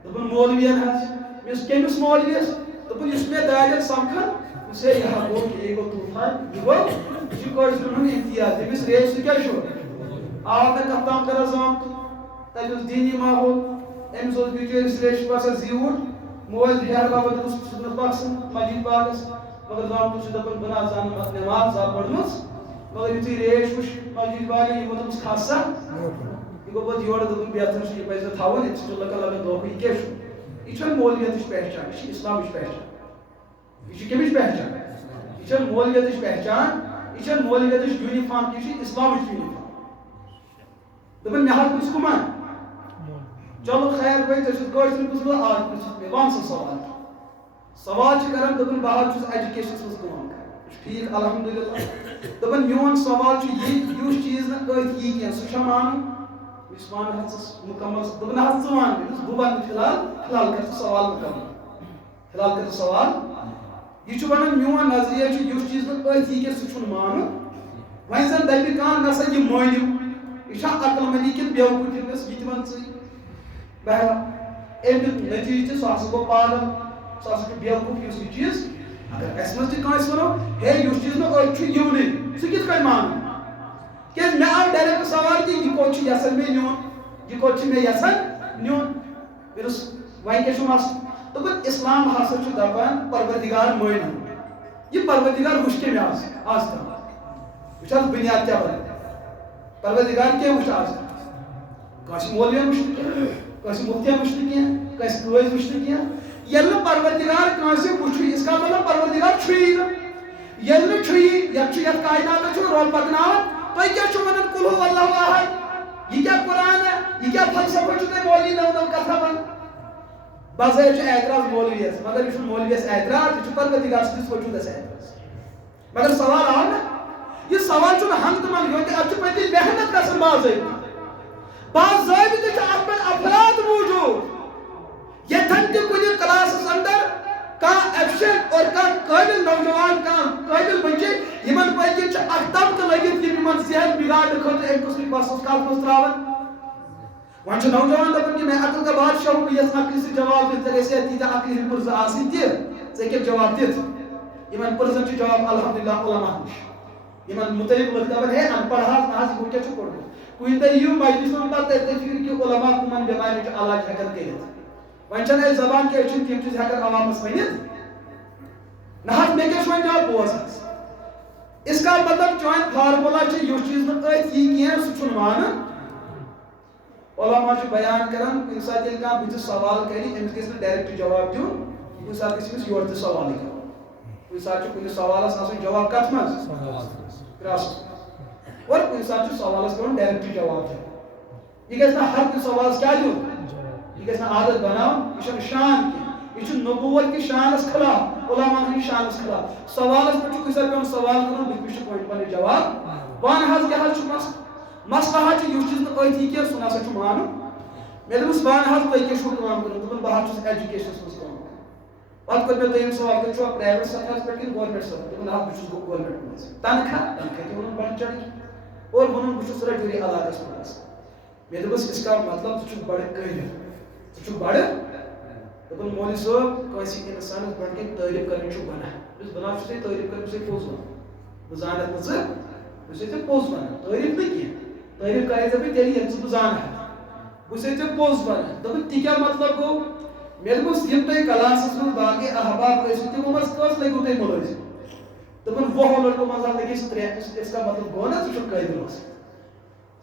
دوٚپُن مولوِین حظ مےٚ دوٚپُس کٔمِس مولوِیس دوٚپُن یُس مےٚ دارٮ۪ن سمکھان دوٚپُس ہے یہِ ہا گوٚو یہِ گوٚو طوٗفان یہِ گوٚو یہِ چھُ کٲشرٮ۪ن ہُنٛد امتیاز تٔمِس ریس سُہ کیٛاہ چھُ آو نہٕ کتھ تام کران زامتُت تتہِ اوس دیٖنی ماحول أمِس اوس بِچٲرِس ریش باسان زیوٗٹھ موج ہیٚہر بابا دوٚپُس بہٕ چھُس نہٕ باسان مسجد باغس مگر زامتُت چھُ دپان بہٕ نہ حظ زانہٕ نہٕ نٮ۪ماز زانہٕ پٔرمٕژ مگر یُتھُے ریش وٕچھ مسجد باغہِ یِمو دوٚپُس کھس سا یہِ گوٚو پتہٕ یورٕ دوٚپُن بہتر چھُ یہِ پزِ نہٕ تھاوُن ییٚتہِ چھُ لُکن لگان دھوکہٕ یہِ کیٛاہ چھُ یہِ چھَنہٕ مولوِیتٕچ پہچان یہِ چھِ اِسلامٕچ پہچان یہ کمچ پہچان یہ مولویت پہچان یہ مولویت یونیفارم یہ اسلام یونیفارم دپان مے حظ پرژھ کمن چلو خیر بھائی ژےٚ کٲشر پرژھ آز پرژھ مے ون سا سوال کران دپان بہٕ حظ چھُس ایجوکیشنس منٛز کٲم کران ٹھیک الحمدللہ دپان میون سوال یہ یُس چیٖز نہٕ أتھۍ یی کینٛہہ سُہ چھا مانُن یُس ون حظ مکمل دپان حظ ژٕ ون بہٕ ونہٕ فِلحال کر ژٕ سوال مکمل فِلحال کر ژٕ سوال یہ چھُ ونان میون نظریہ چھُ یُس چیٖز نہٕ أتھۍ یی کینٛہہ سُہ چھُنہٕ مانُن وۄنۍ زن دپہِ کانٛہہ نسا یہِ مٲنِو یہ چھا عقل مندی کِنہٕ بیوقوٗفی یہِ تہِ ون ژٕے بہرحال امیُک نتیٖجہٕ تہِ سُہ ہسا گوٚو پاگل سُہ ہسا چھُ بیوقوٗف یُس یہِ چیٖز اگر اسہِ منٛز تہِ کٲنٛسہِ وَنو ہے یُس چیٖز نہٕ أتھۍ چھُ یِونٕے سُہ کِتھ کٔنۍ مانُن کیٛازِ مےٚ آو ڈایریکٹ سوال کہِ یہِ کوٚت چھُ یژھان مےٚ نیُن یہِ کوٚت چھُ مےٚ یژھان نیُن مےٚ دوٚپُس وۄنۍ کیٛاہ چھُ مسلہٕ دوٚپُن اسلام ہسا چھُ دپان پروردگار مٲنِو یہ پروردگار وٕچھ کٔمۍ آز تام وٕچھ حظ بُنیاد کیٛاہ بنہِ پروردگار کیٛاہ وٕچھ آز تام کٲنٛسہِ مولوِین وٕچھ نہٕ کینٛہہ کٲنٛسہِ مُفتِین وٕچھ نہٕ کینٛہہ کٲنٛسہِ قٲضۍ وٕچھ نہٕ کینٛہہ ییٚلہِ نہٕ پروردگار کٲنٛسہِ وٕچھُے اِس کا مطلب پروردگار چھُیی نہٕ ییٚلہِ نہٕ چھُیی یتھ چھُ یتھ کایناتس چھُ رۄب پکناوان تُہۍ کیٛاہ چھِو ونان قُل ہوٗ اللہُ احد یہِ کیٛاہ قرآن یہِ کیٛاہ فلسفہٕ چھُو تُہۍ مولوی نٔو نٔو کتھا ونان بظٲہر چھُ اعتراض مولویس مگر یہ چھُنہٕ مولویس اعتراض یہ چھُ پروردگار سٕنٛدِس وجوٗدس اعتراض مگر سوال آو نا یہ سوال چھُنہٕ ہنٛگہٕ تہٕ منٛگہٕ یوت اتھ چھِ پٔتۍ محنت گژھان باضٲبطہٕ چھُ اتھ پٮ۪ٹھ افراد موٗجوٗد یتھن تہِ کُنہِ کلاسس اندر کانٛہہ ایبسینٹ اور کانٛہہ قٲبِل نوجوان کانٛہہ قٲبِل بچہِ یِمن پٔتۍ کِنۍ چھُ اکھ طبقہٕ لٔگِتھ یِم یِمن ذہن بِگاڑنہٕ خٲطرٕ امہِ قٕسمٕکۍ وسوس کتھ منٛز تراوان وۄنۍ چھُ نوجوان دپان کہ میں عقل کا بادشاہ ہوں بہٕ یژھٕ عقلہِ سۭتۍ جواب دِتھ ژےٚ گژھِ ہے تیٖتیاہ عقلہِ ہٕنٛدۍ پٕرزٕ آسٕنۍ تہِ ژٕ ہیٚککھ جواب دِتھ یِمن پٕرزن چھُ جواب الحمدللہ علما نِش یِمن مُتعلق لُکھ دپان ہے ان پڑھ حظ نہ حظ ہُہ کیٛاہ چھُ پوٚرمُت کُنہِ دۄہ یِیِو مجلِس منٛز پتہٕ تتہِ فِکرِ کہِ علما کٕمن بٮ۪مارٮ۪ن چھُ علاج ہٮ۪کان کٔرِتھ وۄنۍ چھنہٕ اَسہِ زبان کینٛہہ أسۍ چھِنہٕ تِم چیٖز ہٮ۪کان عوامس ؤنِتھ نہ حظ مےٚ کیٛاہ چھُ وۄنۍ جواب بوز حظ اس کا مطلب چٲنۍ فارمولا چھِ یُس چیٖز نہٕ أتھۍ یی کینٛہہ سُہ چھُنہٕ مانُن علما چھُ بیان کران کُنہِ ساتہٕ ییٚلہِ کانٛہہ بٕتھِس سوال کرِ أمِس گژھِ نہٕ ڈایریکٹ جواب دیُن کُنہِ ساتہٕ گژھِ أمِس یورٕ تہِ سوالٕے کرُن کُنہِ ساتہٕ چھُ کُنہِ سوالس آسان جواب کتھ منٛز کراسس اور کُنہِ ساتہٕ چھُ سوالس پیٚوان ڈایریکٹ جواب دیُن یہِ گژھِ نہٕ ہر کُنہِ سوالس کیٛاہ دیُن یہِ گژھِ نہٕ عادت بناوُن یہِ چھُنہٕ شان کینٛہہ یہِ چھُ نبوت کہِ شانس خلاف علماءن ہٕنٛدِ شانس خلاف سوالس پٮ۪ٹھ چھُ کُنہِ ساتہٕ پیٚوان سوال کرُن بٕتھِ چھُ پنٕنۍ جواب ون حظ کیٛاہ حظ چھُ مسلہٕ مسلہٕ حظ چھُ یُس چیٖز نہٕ أتھۍ یی کینٛہہ سُہ نسا چھُ مانُن مےٚ دوٚپُس ون حظ تُہۍ کیٛاہ چھُو کٲم کران دوٚپُن بہٕ حظ چھُس ایجوکیشنس منٛز کٲم کران پتہٕ کوٚر مےٚ دوٚیِم سوال تُہۍ چھُوا پرٛایویٹ سیکٹرس پٮ۪ٹھ کِنہٕ گورمینٹ سیکٹر دوٚپُن حظ بہٕ چھُس گورمینٹ منٛز تنخواہ تہِ ووٚنُن بڑٕ چڑھ اور ووٚنُن بہٕ چھُس رجوری علاقس منٛز آسان مےٚ دوٚپُس اس کا مطلب ژٕ چھُکھ بڑٕ قٲبِل ژٕ چھُکھ بڑٕ دوٚپُن مولوی صٲب کٲنٛسہِ انسانس برونٛٹھ کَنہِ تعریٖف کَرٕنۍ چھُ گۄناہ دوٚپُس بہٕ نہ چھُس ژےٚ تعریٖف کَرٕنۍ بہٕ چھُسے پوٚز وَنان بہٕ زانکھ نہٕ ژٕ بہٕ چھُسے ژےٚ پوٚز وَنان تعریٖف نہٕ کینٛہہ تعریٖف کَرے ژےٚ بہٕ تیٚلہِ ییٚلہِ ژٕ بہٕ زانکھ بہٕ چھُسے ژےٚ پوٚز وَنان دوٚپُن تہِ کیٛاہ مطلب گوٚو مےٚ دوٚپُس یِم تۄہہِ کلاسس منٛز باقٕے احباب ٲسِو تِمو منٛز کٔژ لٔگِو تۄہہِ مُلٲزِم دوٚپُن 20 لڑکو منٛز حظ لٔگِس 3 اس کا مطلب گوٚو نا ژٕ چھُکھ قٲبِل اوس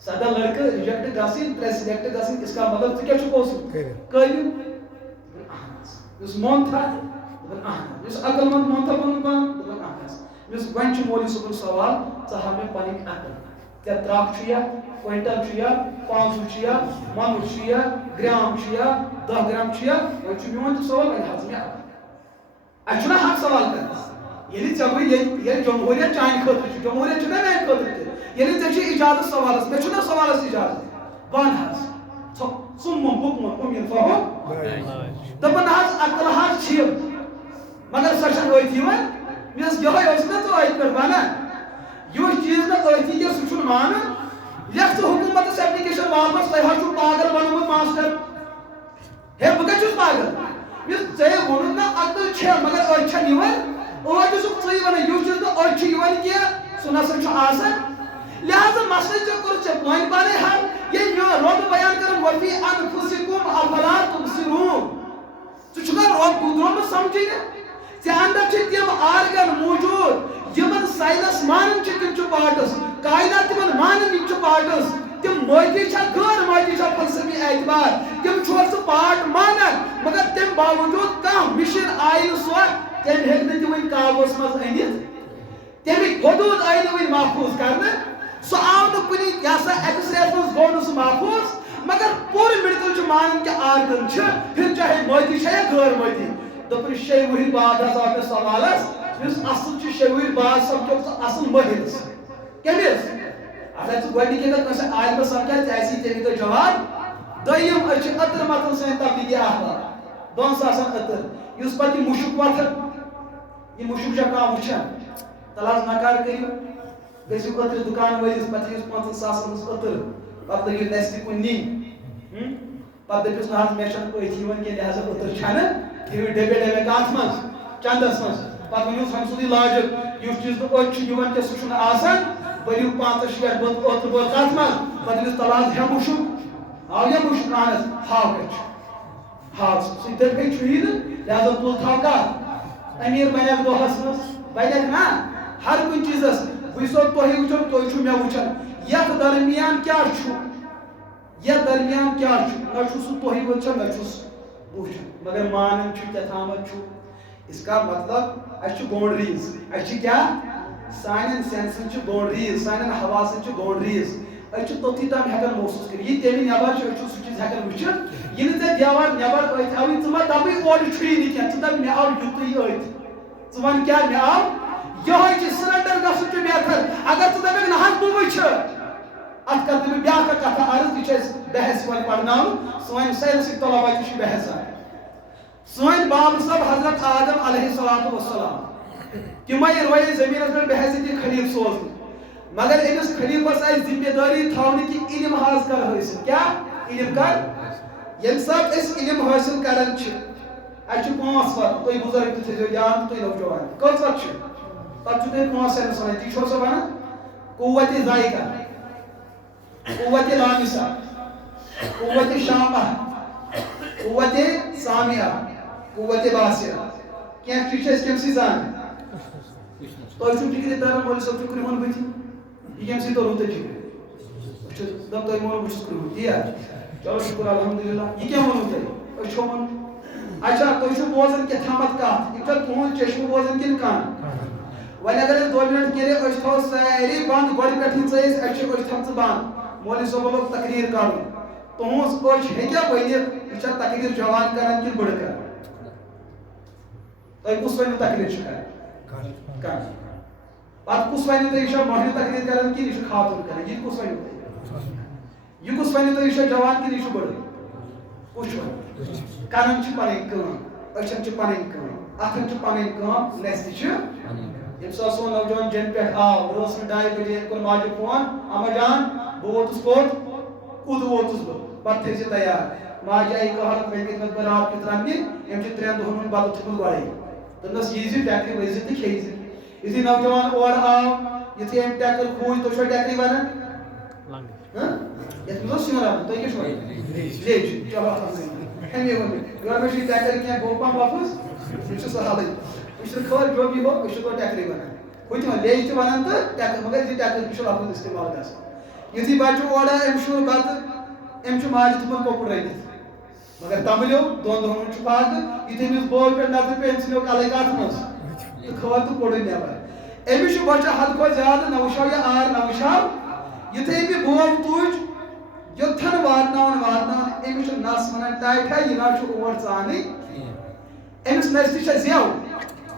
سدا لڑکہ ریجیکٹ گژھن 3 سلیکٹ گژھن اس کا مطلب ژٕ کیٛاہ چھُکھ اوسمُت قٲبِل یُس مون تھا دپان اہن یُس عقل مند مون تھا پنُن پان دپان اہن یُس وۄنۍ چھُ مولوی صٲبُن سوال ژٕ ہاو مےٚ پنٕنۍ عقل ژےٚ ترٛکھ چھُ یا کویِنٹل چھُ یا پانٛژھ چھُ یا مَنُر چھُ یا گرام چھُ یا 10 گرام چھُ یا وۄنۍ چھُ میون تہِ سوال وۄنۍ ہاو ژٕ مےٚ عقل اَسہِ چھُنہ حق سوال کرنس ییٚلہِ ژےٚ وٕنۍ ییٚلہِ جمہوٗریت چانہِ خٲطرٕ چھُ جمہوٗریت چھُنہ میانہِ خٲطرٕ تہِ ییٚلہِ ژےٚ چھُ اِجازت سوالس مےٚ چھُنہ سوالس اِجازت وَن حظ ژٕ بُکمُن فہم دپان حظ عقل حظ چھِ مگر سۄ چھنہٕ أتھی وۄنۍ مےٚ ٲس یِہوٚے ٲس نہ ژٕ أتھۍ پٮ۪ٹھ وَنان یُس چیٖز نہٕ أتھی کینٛہہ سُہ چھُنہٕ مانُن لیکھ ژٕ حکوٗمتس ایپلِکیشن واپس تۄہہِ حظ چھُو پاگل بنومُت ماسٹر ہے بہٕ کتہِ چھُس پاگل یُس ژےٚ ووٚنُتھ نہ عقل چھےٚ مگر أتھۍ چھنہٕ یِوان ٲدۍ اوسُکھ ژٕے وَنان یُس چیٖز نہٕ أتھۍ چھُ یِوان کینٛہہ سُہ نسا چھُ آسان لہذا مسلہٕ ژےٚ کوٚرُتھ ژےٚ پانہٕ پانے حل ییٚلہِ میون رۄب بیان کران وفی انفُسِکُم افلا تُبصِروٗن ژٕ چھُکھا رۄب گُزرومُت سمجھِنہِ ژےٚ اندر چھِ تِم آرگن موٗجوٗد یِمن ساینس مانان چھِ تِم چھِ پارٹس کائنات تِمن مانان یِم چھِ پارٹس تِم مٲدی چھا غٲر مٲدی چھا فلسفی اعتبار تِم چھُوا ژٕ پارٹ مانان مگر تمہِ باوجوٗد کانٛہہ مِشن آیہِ نہٕ سۄ تٔمۍ ہیٚکہِ نہٕ تہِ وٕنہِ قابوٗوس منٛز أنِتھ تَمِکۍ حدوٗد آیہِ نہٕ وٕنہِ محفوٗظ کرنہٕ سُہ آو نہٕ کُنہِ یہِ ہسا ایکٕس رے منٛز گوٚو نہٕ سُہ محفوٗظ مگر پوٗرٕ میڈیکل چھُ مانان کہِ آرگن چھِ پھر چاہے مٲدی چھا یا غٲر مٲدی دوٚپُن 6 ؤری بعد حظ آو مےٚ سوالس یُس اصل چھُ 6 ؤری بعد سمکھیوکھ ژٕ اصل مٲہِرس کٔمِس اگر ژٕ گۄڈنِکہِ دۄہ کٲنٛسہِ عالمس سمکھایکھ ژےٚ آسی تَمہِ دۄہ جواب دوٚیِم أسۍ چھِ أتٕر متن سٲنۍ تبلیغی احباب 2 ساسن أتٕر یُس پتہٕ یہِ مُشُک وۄتھان یہِ مُشُک چھا کانٛہہ وٕچھان تلہٕ حظ نکار کٔرِو گٔژھِو أترِ دُکان وٲلِس پتہٕ یُس 5 ساسن ہٕنٛز أتٕر پتہٕ لٔگِو نٮ۪صفہِ کُن نِنۍ پتہٕ دٔپِس نہ حظ مےٚ چھنہٕ أتھۍ یِوان کینٛہہ لہذا أتٕر چھنہٕ تھٲیِو ڈبے کتھ منٛز چندس منٛز پتہٕ ؤنِو ہُمہِ سُنٛدٕے لاجِک یُس چیٖز نہٕ أتھۍ چھُ یِوان کینٛہہ سُہ چھُنہٕ آسان بٔرِو 65 بٲتل أتٕر بٲتل کتھ منٛز پتہٕ دٔپِس تلہٕ حظ ہےٚ مُشُک آو یا مُشُک اہن حظ ہاو کتہِ چھُ ہاو سُہ تٔرۍ چھُیی نہٕ لہذا تُل تھاو کتھ أمیٖر بنیکھ دۄہس منٛز بنیکھ نا ہر کُنہِ چیٖزس بہٕ چھُسو تۄہہِ وٕچھان تُہۍ چھُو مےٚ وٕچھان یتھ درمیان کیٛاہ چھُ یتھ درمیان کیٛاہ چھُ نہ چھُ سُہ تُہۍ وٕچھان نہ چھُس بہٕ وٕچھان مگر مانان چھُ کیٛاہ تھامتھ چھُ اس کا مطلب اَسہِ چھُ باونڈریٖز اَسہِ چھِ کیٛاہ سانٮ۪ن سینسن چھِ باونڈریٖز سانٮ۪ن حواسن چھِ باونڈریٖز أسۍ چھِ توٚتٕے تام ہٮ۪کان محسوٗس کٔرِتھ یہِ تَمہِ نٮ۪بر چھُ أسۍ چھِ سُہ چیٖز ہٮ۪کان وٕچھِتھ یہِ نہٕ ژےٚ دیوار نٮ۪بر أتھۍ آوٕے ژٕ ما دپٕے اورٕ چھُیی نہٕ کینٛہہ ژٕ دپ مےٚ آو یُتُے أتھۍ ژٕ وَن کیٛاہ مےٚ آو یِہوٚے چھِ سرنڈر گژھُن چھُ میتھڈ اگر ژٕ دپکھ نہ حظ بہٕ وٕچھِ اتھ کرٕ بہٕ بیٛاکھ اکھ کتھا عرض یہِ چھُ اَسہِ بحث یِوان پرناونہٕ سٲنۍ ساینسٕکۍ طلبا تہِ چھِ بحث سٲنۍ باب صٲب حضرت آدم علیہ الصلوۃ والسلام تِمے رویے زٔمیٖنس پٮ۪ٹھ بحیثیت خلیٖف سوزنہٕ مگر أمِس خلیٖفس آسہِ ذمہٕ دٲری تھاونہٕ کہِ علم حظ کر حٲصِل کیٛاہ علم کر ییٚمہِ ساتہٕ أسۍ علم حٲصِل کران چھِ اَسہِ چھِ 5 وَتہٕ تُہۍ بُزرگ تہِ تھٲیزیو یاد تُہۍ نوجوان کٔژ وَتہٕ چھِ پتہٕ چھُو تۄہہِ 5 سینس وَنان تی چھو سا وَنان قوتِ ذائقہ قوتِ لامسہ قوتِ شامہ قوتِ سامعہ قوتِ باصرہ کینٛہہ چیٖز چھِ أسۍ کَمہِ سۭتۍ زانان تۄہہِ چھُو فِکرِ تران مولوی صٲب چھُ کرٛہُن بٕتھِ یہِ کَمہِ سۭتۍ توٚروٕ تۄہہِ فِکرِ دَپ تۄہہِ ووٚنوٕ بہٕ چھُس کرٛہُن تی حظ چلو شُکر الحمدُاللہ یہِ کیٛاہ ووٚنوٕ تۄہہِ أسۍ چھو ووٚن اچھا تُہۍ چھُو بوزان کیٛاہتامَتھ کَتھ یہِ چھا تُہُنٛد چشمہٕ بوزان کِنہٕ کانٛہہ وۄنۍ اگر أسۍ 2 مِنٹ کٔرِو أسۍ تھاوو سٲری بنٛد گۄڈٕ پٮ۪ٹھٕے ژٕ اَسہِ چھِ أچھ تھٲمژٕ بنٛد مولوی صٲبن لوگ تقریٖر کَرُن تُہٕنٛز أچھ ہیٚکیٛاہ ؤنِتھ یہِ چھا تقریٖر جوان کران کِنہٕ بٕڑٕ کران تۄہہِ کُس وَنِوٕ تقریٖر چھِ کران پتہٕ کُس وَنِوٕ تۄہہِ یہِ چھا مۄہنیوٗ تقریٖر کران کِنہٕ یہِ چھُ خاتوٗن کران یہِ کُس وَنِوٕ تۄہہِ یہِ کُس وَنِوٕ تۄہہِ یہِ چھا جوان کِنہٕ یہِ چھُ بٕڑٕ کُس چھُ وَنان کَنن چھِ پَنٕنۍ کٲم أچھن چھِ پَنٕنۍ کٲم اَتھن چھِ پَنٕنۍ کٲم لَسہِ تہِ چھِ ییٚمہِ ساتہٕ سون نوجوان جیٚمہِ پٮ۪ٹھ آو رٲژ سٕنٛدِ 2 بجے کوٚر ماجہِ فون اما جان بہٕ ووتُس کوٚت کُد ووتُس بہٕ پتہٕ تھٲیزِ تیار ماجہِ آیہِ قہر وۄنۍ گٔژھۍ بہٕ رات کیُتھ رَننہِ أمۍ چھِ 3 دۄہن ہُنٛد بَتہٕ تھوٚمُت گۄڈَے دوٚپنَس ییٖزِ ٹٮ۪کرِ ؤسۍزِ تہٕ کھیٚیہِ یُتھُے نوجوان اورٕ آو یُتھُے أمۍ ٹٮ۪کٕر کھوٗج تُہۍ چھِوا ٹٮ۪کرِ وَنان یَتھ منٛز اوس سیُن رَنُن تُہۍ کیٛاہ چھِو وَنان لیٚج چلو اَمے ووٚن مےٚ یورٕ مےٚ چھُ ٹٮ۪کٕر کینٛہہ گوٚو پَہم لفظ یہِ چھُ سہلٕے یہِ چھُنہٕ خٲر جوبی ہو أسۍ چھِ تورٕ ٹٮ۪کرٕے وَنان ہُہ تہِ وَن لیٚج تہِ وَنان تہٕ ٹٮ۪کٕر مگر یہِ ٹٮ۪کٕر چھُ لفظ اِستعمال گژھان یُتھُے بَچہٕ اورٕ أمِس چھُ بَتہٕ أمِس چھُ ماجہِ تھوٚمُت کۄکُر رٔنِتھ مگر تَمبٕلیو دۄن دۄہَن ہُنٛد چھُ فاقہٕ یُتھُے أمِس بوے پٮ۪ٹھ نظر پیٚیہِ أمۍ ژھٕنیو کَلٕے کَتھ منٛز تہٕ کھٲر تہٕ کوٚڑُن نٮ۪بر أمِس چھُ بۄچھِ حدٕ کھۄتہٕ زیادٕ نہ وٕچھو یہِ آر نہ وٕچھو یُتھُے أمۍ بوب تُج یوٚتھَن واتناوان أمِس چھُ نَس وَنان ٹایٹھا یہِ نہ چھُ اور ژانٕے أمِس نَستہِ چھےٚ زٮ۪و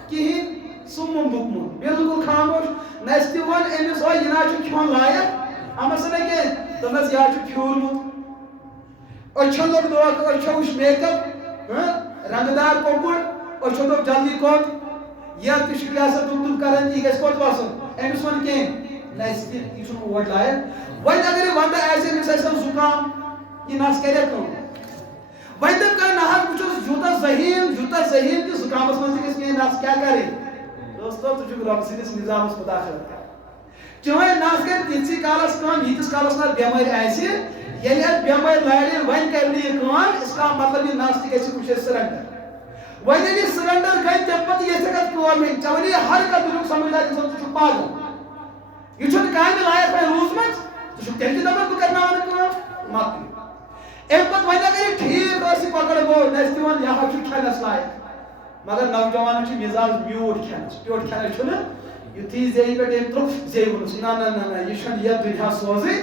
کِہیٖنۍ سُمُن دُکمُن بِلکُل خاموش نَستہِ ووٚن أمِس او یہِ نہ چھُ کھیوٚن لایق اَمَس نہ کینٛہہ دوٚپنَس یہِ حظ چھُ پھیوٗرمُت أچھو لوٚگ دھوکہٕ أچھو وٕچھ میک اپ رنٛگہٕ دار کۄکُر أچھو دوٚپ جلدی کوٚت یَتھ تہِ چھُ کیٛاہ سا دُب دُب کَران یہِ گژھِ کوٚت وَسُن أمِس ووٚن کیٚنٛہہ نَستہِ یہِ چھُنہٕ اور لایق وۄنۍ اگر یہِ وَندٕ آسہِ أمِس آسہِ ہا زُکام یہِ نَس کَرِ کٲم وۄنۍ دوٚپ کانٛہہ نہ حظ بہٕ چھُس یوٗتاہ ذہیٖن کہِ زُکامَس منٛز تہِ گژھِ میٛٲنۍ نَس کیٛاہ کَرٕنۍ دوستو ژٕ چھُکھ رۄبہٕ سٕنٛدِس نِظامَس مُداخلت کران چٲنۍ نَس کَرِ تِتسٕے کالَس کٲم ییٖتِس کالَس نہٕ بٮ۪مٲرۍ آسہِ ییٚلہِ اَتھ بٮ۪مٲرۍ لارِ وۄنۍ کَرِ نہٕ یہِ کٲم اِس کا مطلب یہِ نَس تہِ گژھِ کُنہِ جایہِ سرنڈر وۄنۍ ییٚلہِ یہِ سرنڈر گژھِ تَمہِ پَتہٕ یژھِ اَتھ کٲم ہیٚنۍ ژےٚ وَنہِ ہر کانٛہہ دُنیُک سَمجھدار اِنسان ژٕ چھُکھ پاگل یہِ چھُنہٕ کامہِ لایق وۄنۍ روٗزمٕژ ژٕ چھُکھ تیٚلہِ تہِ دَپان بہٕ کَرناوَن کٲم مۄکلہِ اَمہِ پَتہٕ وۄنۍ اگر یہِ ٹھیٖک ٲس یہِ کۄکر گوٚو نَستہِ ووٚن یہِ حظ چھُ کھٮ۪نَس لایق مگر نوجوانَن چھُ مِزاج میوٗٹھ کھٮ۪نَس پیوٚٹ کھٮ۪نَس چھُنہٕ یُتھُے زیٚیہِ پٮ۪ٹھ أمۍ ترٛوو زیٚیہِ ووٚنُس نہ یہِ چھُنہٕ یَتھ دُنیاہَس سوزٕے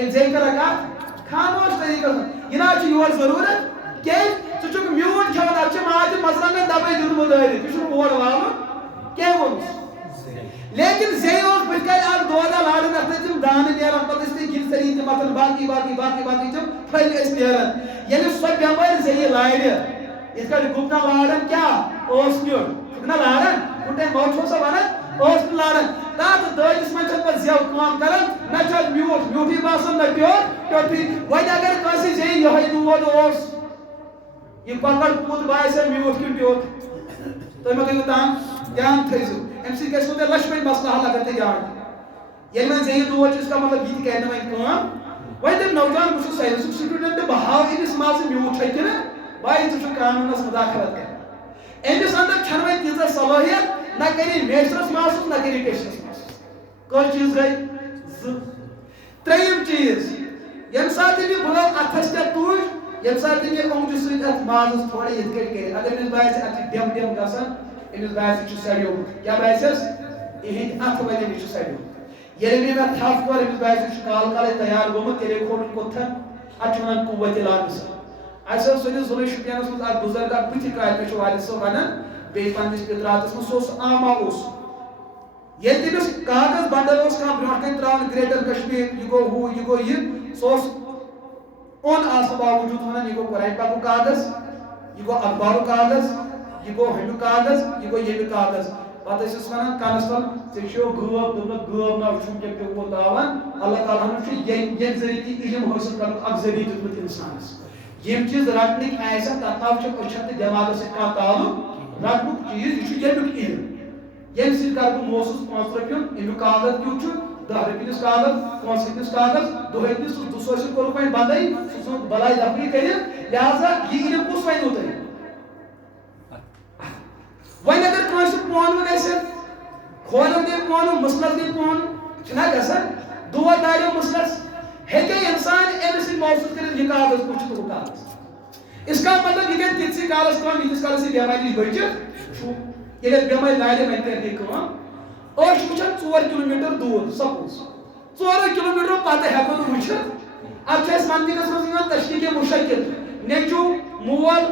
أمۍ زیٚیہِ کَران کَتھ خاموش طریٖقَس منٛز یہِ نہ حظ چھُ یور ضروٗرت کیٛازِ ژٕ چھُکھ میوٗٹھ کھٮ۪وان اَتھ چھِ ماجہِ مَرژٕوانٛگَن دَبَے دیُتمُت دٲرِتھ یہِ چھُنہٕ اور والُن کیٚنٛہہ ووٚنُس لیکِن زیٚیہِ اوس بٕتھِ کَنۍ اَکھ دۄدا لاران اَتھ ٲسۍ تِم دانہٕ نیران پَتہٕ ٲسۍ تِم گِنسٔری تہِ مَتھان باقٕے تِم پھٔلۍ ٲسۍ نیران ییٚلہِ سۄ بٮ۪مٲرۍ زیٚیہِ لارِ یِتھ کٲٹھۍ گُپنَن لاران کیٛاہ اوس نیُن چھُکھ نہ لاران کُنہِ ٹایمہِ موج چھو سا وَنان اوس نہٕ لاران تَتھ دٲدِس منٛز چھَنہٕ پَتہٕ زٮ۪و کٲم کَران نہ چھُ اَتھ میوٗٹھٕے باسان نہ پیوٚٹھٕے وۄنۍ اگر کٲنٛسہِ زیٚیہِ یِہوٚے دود اوس یہِ کۄکر پوٗت باسہِ میوٗٹھ کِنہٕ پیوٚٹ تُہۍ مہ گٔیوٕ تام دھیان تھٲیزیو اَمہِ سۭتۍ گژھِوٕ تۄہہِ لَچھِ وَنہِ مَسلہٕ حل اگر تُہۍ دھیان دِیِو ییٚلہِ وۄنۍ زیٚیہِ دود چھُ اِس کا مطلب یہِ تہِ کَرِ نہٕ وۄنۍ کٲم وۄنۍ دوٚپ نوجوان بہٕ چھُس ساینَسُک سٹوٗڈنٛٹ بہٕ ہاوٕ أمِس مان ژٕ میوٗٹھ ہے کِنہٕ بھاے ژٕ چھُکھ قانوٗنَس مُداخلت کران أمِس اَندر چھَنہٕ وۄنۍ تیٖژاہ صلٲحیت نہ کَرِ میچرَس محسوٗس نہ کَرِ ٹیچرَس محسوٗس کٔژ چیٖز گٔے زٕ ترٛیٚیِم چیٖز ییٚمہِ ساتہٕ یہِ بٲژ اَتھَس پٮ۪ٹھ تُج ییٚمہِ ساتہٕ یہِ اوٚنٛگجہِ سۭتۍ اَتھ مازَس تھوڑا یِتھ کٔٹھۍ کٔرِتھ اگر أمِس باسہِ اَتھ چھِ ڈٮ۪م گژھان أمِس باسہِ یہِ چھُ سڑیومُت کیٛاہ باسٮ۪س یِہِنٛدۍ اَتھٕ وَنٮ۪ن یہِ چھُ سڑیومُت ییٚلہِ أمۍ اَتھ تھپھ کوٚر أمِس باسہِ یہِ چھُ کالہٕ تیار گوٚمُت تیٚلے کھوٚرُن کوٚتھَن اَتھ چھِ وَنان قُوّتِ لامِثال اَسہِ اوس سٲنِس ضلعے شُپیَنَس منٛز اَکھ بُزرگ اَکھ بٕتھِ کالہِ مےٚ چھُ والد صٲب وَنان بیٚیہِ پنٛنِس پِتراتَس منٛز سُہ اوس آما اوس ییٚلہِ تٔمِس کاغذ بنٛڈل اوس کانٛہہ برونٛٹھ کَنۍ ترٛاوان گرٛیٹر کشمیٖر یہِ گوٚو ہُہ یہِ گوٚو یہِ سُہ اوس اوٚن آسنہٕ باوجوٗد وَنان یہِ گوٚو قۄرانہِ پاکُک کاغذ یہِ گوٚو اخبارُک کاغذ یہِ گوٚو ہُمِیُک کاغذ یہِ گوٚو ییٚمیُک کاغذ پَتہٕ ٲسِس وَنان کَنَس تل ژےٚ چھُو غٲب دوٚپمَکھ غٲب نہ وٕچھُن کیٛاہ پیوٚوُت تاوان اللہ تعالیٰ ہَن چھُ ییٚمہِ ذٔریعہٕ تہِ علم حٲصِل کَرنُک اکھ ذٔریعہٕ دیُتمُت اِنسانَس یِم چیٖز رَٹنٕکۍ آسن تَتھ ناو چھُ أچھَن تہٕ دٮ۪ماغَس سۭتۍ کانٛہہ تعلُق رَٹنُک چیٖز یہِ چھُ ییٚمیُک علم ییٚمہِ سۭتۍ کَرٕ بہٕ محسوٗس 5 رۄپیُن اَمیُک کاغذ کیُتھ چھُ 10 رۄپِنِس کاغذ 5 رۄپِنِس کاغذ 2 رۄپِنِس 200 کوٚرُکھ وۄنۍ بنٛدٕے سُہ ژھُن بَلاے دَفنٕے کٔرِتھ لہذا یہِ علم کُس وَنیو تۄہہِ وۄنۍ اگر کٲنٛسہِ پونہٕ گژھِ کھولن دِنۍ پونہٕ مٕسلَس دِنۍ پونہٕ چھُنہ گژھان دود داریو مٕسلَس ہیٚکے اِنسان أمِس سۭتۍ محسوٗس کٔرِتھ یہِ کاغذ کُس چھُ تہٕ ہُہ کاغذ اِس کا مطلب یہِ کَرِ تِتسٕے کالَس کٲم ییٖتِس کالَس یہِ بٮ۪مارِ نِش بٔچِتھ چھُ ییٚلہِ اَتھ بٮ۪مٲرۍ لارِ وۄنۍ کَرِ یہِ کٲم أسۍ چھِ وٕچھان 4 کِلوٗمیٖٹر دوٗر سپوز 4 کِلوٗمیٖٹرو پَتہٕ ہٮ۪کو نہٕ وٕچھِتھ اَتھ چھُ اَسہِ منطقَس منٛز یِوان تشکیٖک مُشکِل نیٚچوٗ مول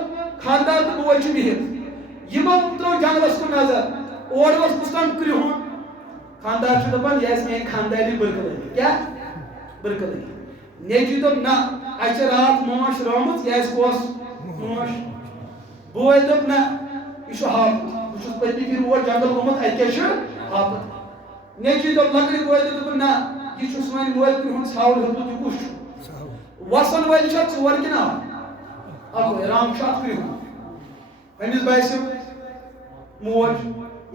خانٛدار تہٕ بوے چھِ بِہِتھ یِمو ترٛوو جنٛگلَس کُن نظر اور اوس کُس تام کرٛہُن خانٛدار چھُ دَپان یہِ آسہِ میٛانہِ خانٛدارنہِ بٕرکہٕ لٔگِتھ کیٛاہ بٕرکہٕ لٔگِتھ نیٚچوٗ دوٚپ نہ اَسہِ چھِ راتھ موش رٲومٕژ یہِ آسہِ کۄس موش بوے دوٚپ نہ یہِ چھُ ہاپُت بہٕ چھُس پٔتمہِ پھِرِ اور جنٛگل گوٚمُت اَتہِ کیٛاہ چھُ ہاپُت نیٚچوٗ دوٚپ لۄکٕٹۍ بوے تہِ دوٚپُن نہ یہِ چھُ سٲنۍ مٲلۍ کرٛہُن ژھاوُل ہیوٚتمُت یہِ کُس چھُ وَسَن وٲلۍ چھا 4 کِنہٕ اَکوے رنٛگ چھُ اَتھ کرٛہُن أمِس باسیو موج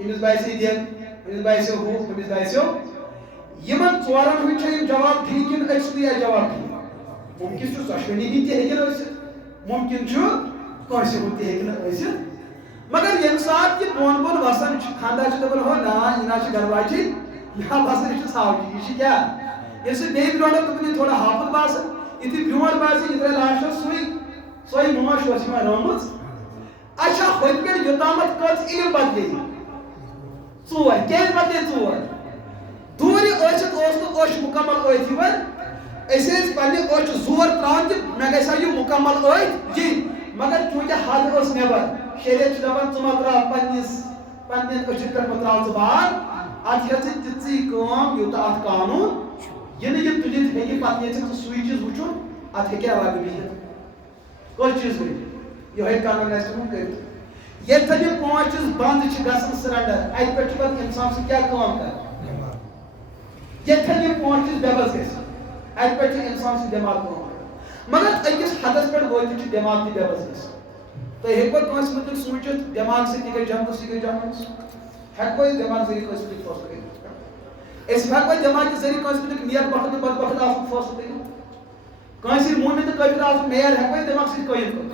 أمِس باسے دٮ۪د أمِس باسیو ہُہ أمِس باسیو یِمن 4 ہٕنٛدۍ چھا یِم جواب ٹھیٖک کِنہٕ أکۍ سُنٛدُے آسہِ جواب ٹھیٖک مُمکِن چھُ ژۄشوٕنی ہِنٛدۍ تہِ ہیٚکہِ نہٕ ٲسِتھ مُمکِن چھُ کٲنٛسہِ ہُنٛد تہِ ہیٚکہِ نہٕ ٲسِتھ مگر ییٚمہِ ساتہٕ یہِ بۄن بۄن وَسان چھُ خانٛدار چھُ دَپان ہو نہ یہِ نہ چھِ گرواجی یہِ باسان یہِ چھُ ژھاوجی یہِ چھِ کیٛاہ یہ سے بیگ روڑا تو بنی تھوڑا حافظ باسا اتنی بریوڑ باسی اتنے لاشا سوئی موش وسی میں رومز اچھا خود پر یوتامت کچھ علم بدلی ژور کیٛازِ بدلے ژور دوٗرِ ٲسِتھ اوس نہٕ اوٚش مُکمل أتھۍ یِوان أسۍ ٲسۍ پننہِ اوٚچھ زور ترٛاوان تہِ مےٚ گژھِ ہا یہِ مُکمل أتھۍ یِنۍ مگر چوٗنٛکہِ حد ٲس نٮ۪بر شریعت چھُ دپان ژٕ مہ ترٛاو پننہِ أچھِ پٮ۪ٹھ مہ ترٛاو ژٕ بار اتھ ہیٚژٕ تِژٕے کٲم یوٗتاہ اتھ قانوٗن یِنہٕ یہِ تُلِتھ ہیٚکہِ پتہٕ ییٚژھِ ژٕ سُے چیٖز وٕچھُن اتھ ہیٚکہِ ہا رگ بِہِتھ کٔژ چیٖز ؤنِتھ یِہوٚے قانوٗن آسہِ تِمن کٔرِتھ ییٚتٮ۪ن یِم پانٛژھ چیٖز بنٛد چھِ گژھان سرنڈر اتہِ پٮ۪ٹھ چھُ پتہٕ انسان سُہ کیٛاہ کٲم کران ییٚتٮ۪ن یِم پانٛژھ چیٖز بےٚ بس گژھِ اتہِ پٮ۪ٹھ چھُ انسان سُنٛد دٮ۪ماغ کٲم کران مگر أکِس حدس پٮ۪ٹھ وٲتِتھ چھُ دٮ۪ماغ تہِ بےٚ بس گژھان تُہۍ ہیٚکوا کٲنٛسہِ مُتعلق سوٗنٛچِتھ دٮ۪ماغ سۭتۍ یہِ گژھِ جنتس یہِ گژھِ جہنمس ہیٚکوا أسۍ دٮ۪ماغ ذٔریعہٕ کٲنٛسہِ مُتعلق فٲصلہٕ کٔرِتھ أسۍ ہیٚکوا دٮ۪ماغ کہِ ذٔریعہٕ کٲنٛسہِ مُتعلق نیک وقت تہٕ بد وقت آسُن فٲصلہٕ کٔرِتھ کٲنٛسہِ موٗمِن تہٕ کٲفِر آسُن معیار ہیٚکوا أسۍ دٮ۪ماغ سۭتۍ قٲیِم کٔرِتھ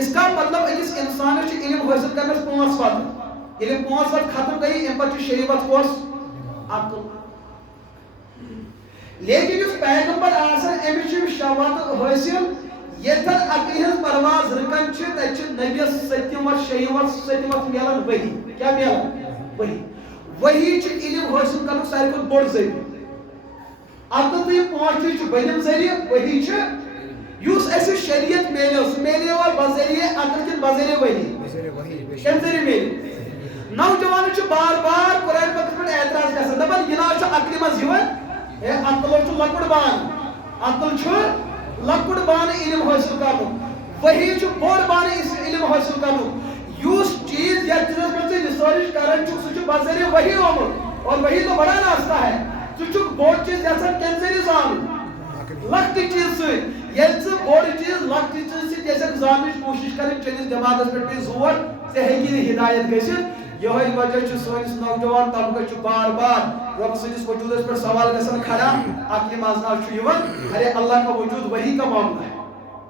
اس کا مطلب أکِس اِنسانس چھُ علم حٲصِل کرنس پانٛژھ وقت ییٚلہِ پانٛژھ وقت ختم گٔیہِ اَمہِ پتہٕ چھُ شیٚیہِ وقت کۄس عقل لیکن یُس پیغمبر آسان أمِس چھِ شےٚ وقت حٲصِل ییٚتٮ۪ن عقلہِ ہٕنٛز پرواز رُکان چھِ تتہِ چھِ نبیَس سٔتِم وقت شیٚیِم وقت سٔتِم وقت میلان ؤحی کیٛاہ میلان ؤحی چھُ علم حٲصِل کرنُک ساروی کھۄتہٕ بوٚڑ ذٔریعہٕ عقل تہٕ یِم پانٛژھ چیٖز چھِ بٔنِم ذٔریعہٕ ؤحی چھِ یُس اَسہِ شریعت میلیو سُہ میلیوا بذریعہ عقل کِنہٕ بذریعہ ؤحی کَمہِ ذٔریعہٕ میلہِ نوجوانن چھُ بار بار قرآن پاکس پٮ۪ٹھ اعتراض گژھان دپان یہِ نہ حظ چھُ عقلہِ منٛز یِوان ہے عقل چھُ لۄکُٹ بانہٕ عقل چھُ لۄکُٹ بانہٕ علم حٲصِل کرنُک ؤحی چھُ بوٚڑ بانہٕ علم حٲصِل کرنُک یُس چیٖز یتھ چیٖزس پٮ۪ٹھ ژٕ رِسٲرٕچ کران چھُکھ سُہ چھُ بذریعہ ؤحی آمُت اور وہی تو بڑا راستہ ہے ژٕ چھُکھ بوٚڑ چیٖز یژھان کَمہِ ذٔریعہٕ زانُن لۄکٹہِ چیٖز سۭتۍ ییٚلہِ ژٕ بوٚڑ چیٖز لۄکٹہِ چیٖز سۭتۍ یژھکھ زاننٕچ کوٗشِش کرٕنۍ چٲنِس دٮ۪ماغس پٮ۪ٹھ پیٚیہِ زور ژےٚ ہیٚکی نہٕ ہدایت گٔژھِتھ یِہوٚے وجہ چھُ سٲنِس نوجوان طبقس چھُ بار بار رۄبہٕ سٕنٛدِس وجوٗدس پٮ۪ٹھ سوال گژھان کھڑا عقلہِ منٛز نہ چھُ یِوان ارے اللہ کا وجوٗد وحی کا معاملہ ہے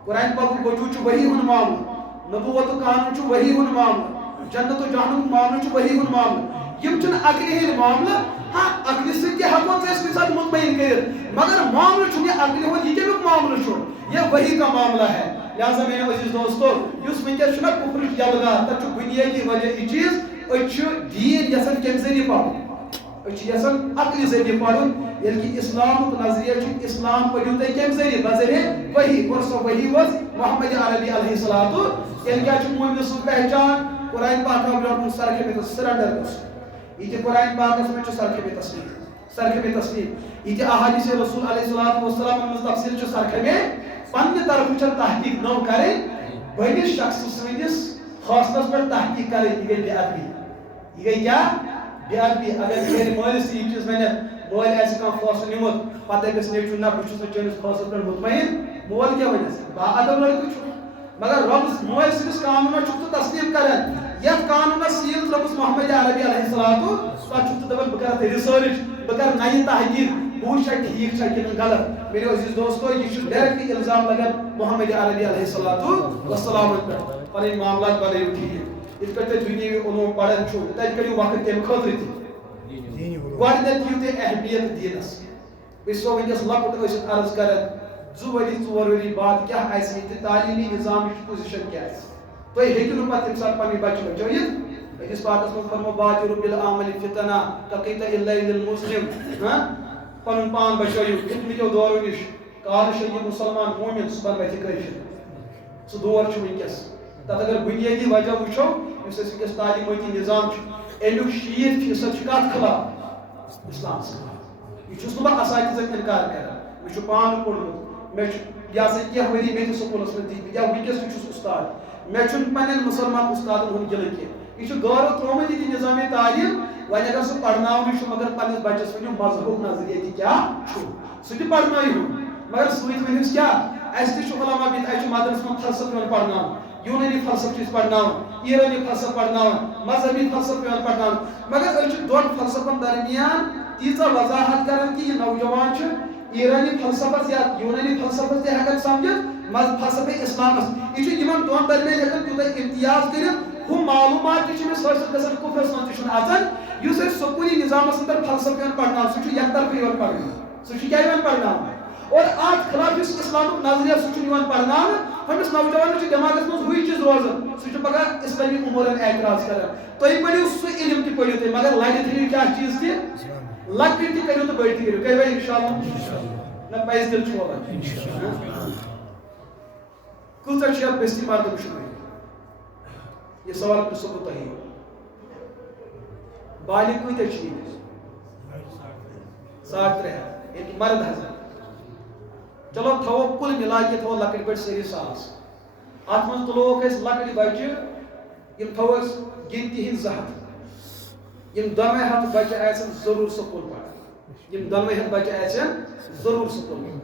قرآن پاکُک وجوٗد چھُ وحی ہُنٛد معاملہٕ نبوتُک قانوٗن چھُ وحی ہُنٛد معاملہٕ جنت و جہنمُک معاملہٕ چھُ وحی ہُنٛد معاملہٕ یِم چھِنہٕ عقلہِ ہٕنٛدۍ معاملہٕ ہاں عقلہِ سۭتۍ تہِ ہٮ۪کو أسۍ کُنہِ ساتہٕ مطمعین کٔرِتھ مگر معاملہٕ چھُنہٕ یہِ عقلہِ ہُنٛد یہِ کَمیُک معاملہٕ چھُ یہ وحی کا معاملہ ہے لہٰذا میرے عزیز دوستو یُس وٕنکٮ۪س چھُنہ کُفرٕچ یلغار تتھ چھُ بُنیٲدی وجہ یہِ چیٖز أسۍ چھِ دیٖن یژھان کَمہِ ذٔریعہٕ پرُن أسۍ چھِ یژھان عقلہِ ذٔریعہٕ پرُن ییٚلہِ کہِ اِسلامُک نظریہ چھُ اِسلام پٔرِو تُہۍ کَمہِ ذٔریعہٕ بذریعہ وحی اور سۄ وحی ؤژھ محمد عربی علیہ الصلوۃ تیٚلہِ کیٛاہ چھُ مومنہٕ سُنٛد پہچان قرآن پاک برونٛٹھ سرکھے سرنڈر گژھُن یہِ تہِ قرآن پاکس منٛز چھُ سرکھے تسلیٖم یہِ تہِ احادیث رسول علیہ الصلوۃ والسلام منٛز تفصیٖل چھُ سرکھے پننہِ طرفہٕ چھِ تحقیق نٔو کرٕنۍ بٔڑِس شخصہٕ سٕنٛدِس فٲصلس پٮ۪ٹھ تحقیق کرٕنۍ یہِ گٔے بے ادبی یہِ گٔے کیٛاہ بے ادبی اگر گرِ مٲلِس تہِ یہِ چیٖز ونٮ۪کھ مٲلۍ آسہِ کانٛہہ فٲصلہٕ نیوٗمُت پتہٕ دپٮ۪س نیٚچوٗ نہ بہٕ چھُس نہٕ چٲنِس فٲصلس پٮ۪ٹھ مطمعین مول کیٛاہ ونٮ۪س با ادب لڑکہٕ چھُ مگر رۄبس مٲلۍ سٕنٛدِس قانوٗنس چھُکھ ژٕ تسلیٖم کران یتھ قانوٗنس سیٖل ترٲومٕژ محمد عربی علیہ الصلوۃ تتھ چھُکھ ژٕ دپان بہٕ کرٕ رِسٲرٕچ بہٕ کرٕ نَیہِ تحقیٖق بہٕ وٕچھِ ٹھیٖک چھا کِنہٕ غلط میرے عزیز دوستو یہِ چھُ ڈایریکٹلی الزام لگان محمد عربی علیہ الصلوۃ والسلام پٮ۪ٹھ پنٕنۍ معاملات بنٲیِو ٹھیٖک یِتھ کٔنۍ تُہۍ دُنیٲوی علوٗم پران چھُو تتہِ کٔرِو وقت تمہِ خٲطرٕ تہِ گۄڈٕنیتھ دِیِو تُہۍ اہمیت دیٖنس بہٕ چھُسو وٕنکٮ۪س لۄکُٹ ٲسِتھ عرض کران 2 ؤری 4 ؤری بعد کیٛاہ آسہِ ییٚتہِ تعلیٖمی نظامٕچ پُزِشن کیٛاہ آسہِ تُہۍ ہیٚکِو نہٕ پتہٕ تمہِ ساتہٕ پنٕنۍ بچہِ بچٲیِتھ أکِس پاکس منٛز فرمو بادِرُ بالعمل فتنہ کقیطع الليل المظلم پنُن پان بچٲیِو فِتنہٕ دورو نِش کالہٕ چھُ یہِ مُسلمان مومِن صُبحن وتھِ کٲشِر سُہ دور چھُ وٕنکٮ۪س تتھ اگر بُنیٲدی وجہ وٕچھو یُس اَسہِ وٕنکٮ۪س تعلیٖمٲتی نظام چھُ امیُک 60% چھُ کتھ خلاف اسلامس خلاف یہِ چھُس نہٕ بہٕ اساتذن انکار کران مےٚ چھُ پانہٕ پوٚرمُت مےٚ چھُ یہِ ہسا کینٛہہ ؤری مےٚ تہِ سکوٗلس منٛز دِتمٕتۍ یا وٕنکٮ۪س تہِ چھُس اُستاد مےٚ چھُنہٕ پننٮ۪ن مُسلمان اُستادن ہُنٛد گِلہٕ کینٛہہ یہِ چھُ غٲرو ترٛوومُت ییٚتہِ نظامِ تعلیٖم وۄنۍ اگر سُہ پرناونٕے چھُ مگر پننِس بچس ؤنِو مذہبُک نظریہ تہِ کیٛاہ چھُ سُہ تہِ پرنٲیہُن مگر سۭتۍ ؤنِوُس کیٛاہ اَسہِ تہِ چھُ علما بِہِتھ اَسہِ چھُ مدرسس منٛز فلسفہٕ پیٚوان پرناوُن یوٗنٲنی فلسفہٕ چھِ أسۍ پرناوان ایرانی فلسفہٕ پرناوان مذہبی فلسفہٕ پیٚوان پرناوُن مگر أسۍ چھِ دۄن فلسفن درمیان تیٖژاہ وضاحت کران کہِ یہِ نوجوان چھُ ایرانی فلسفس یا یوٗنٲنی فلسفس تہِ ہٮ۪کان سمجھِتھ فلسفے اسلامس یہِ چھُ یِمن دۄن درمیان ہٮ۪کان تیوٗتاہ امتیاز کٔرِتھ ہم معلومات تھی حاصل گژھان کفرس من تھی اژان اس سکولی نظامس اندر فلسفہ پڑھنا سہ یک طرفی پڑھنا سہ کیا پڑھنا اور آج خلاف اسلام نظریہ سہ پڑھنا ہمس نوجوان دماغس من ہوئی چیز روزان سہ پگہ اسلامی امورن اعتراض کران تھی پڑھو سہ علم تہ پڑھو تھی مگر لڑ تھو کیا چیز تہ لکٹ تہ کرو تو بڑ تہ کرو کرو انشاءاللہ نہ پیس دل چھوڑا کۭژاہ چھِ اتھ بستی مرد وٕچھنٕے یہ سوال پرٛژھو بہٕ تۄہہِ بالغ کۭتیاہ چھِ ییٚتہِ 3.5 یعنی مرد حضرت چلو تھاوو کُل مِلا کے تھاوو لۄکٕٹۍ بٔڑۍ سٲری 100 اتھ منٛز تُلووُکھ أسۍ لۄکٕٹۍ بچہِ یِم تھاوو أسۍ گنتی ہِنٛدۍ 200 یِم دۄنوَے ہتھ بچہِ آسن ضروٗر سکوٗل پران یِم دۄنوَے ہتھ بچہِ آسن ضروٗر سکوٗل پران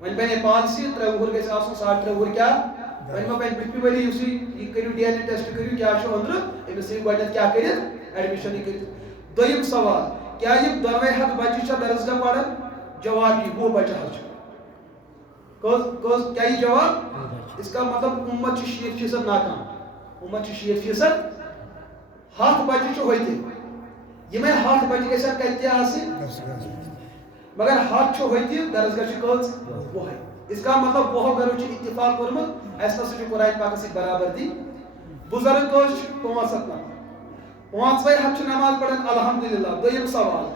وۄنۍ بنے پالسی 3 وُہُر گژھِ آسُن 3.5 وُہُر کیٛاہ وۄنۍ ما بنہِ بٕتھمہِ ؤری یُس یہِ کٔرِو ڈی این اے ٹیسٹ کٔرِو کیٛاہ چھُ أنٛدرٕ أمِس ژھٕنِو گۄڈنٮ۪تھ کیٛاہ کٔرِتھ ایڈمِشن کٔرِتھ دوٚیِم سوال کیٛاہ یِم دۄنوَے ہتھ بچہِ چھا درسگاہ پران جواب یی 20 بچہِ حظ چھِ کیا یہ جواب اس کا مطلب امت 60% ناکام امت 60% ہاتھ بچہ ہوتی یہ ہاتھ بچہ گھن کتہ آسن مگر ہاتھ ہوتی درسگاہ کچ 20 اس کا مطلب 20 گھروں اتفاق کورمت اس نسا قرآن پاک سی برابردی بزرگ کچھ 5 نفر 5 ہتھ نماز پڑھان الحمدللہ دویم سوال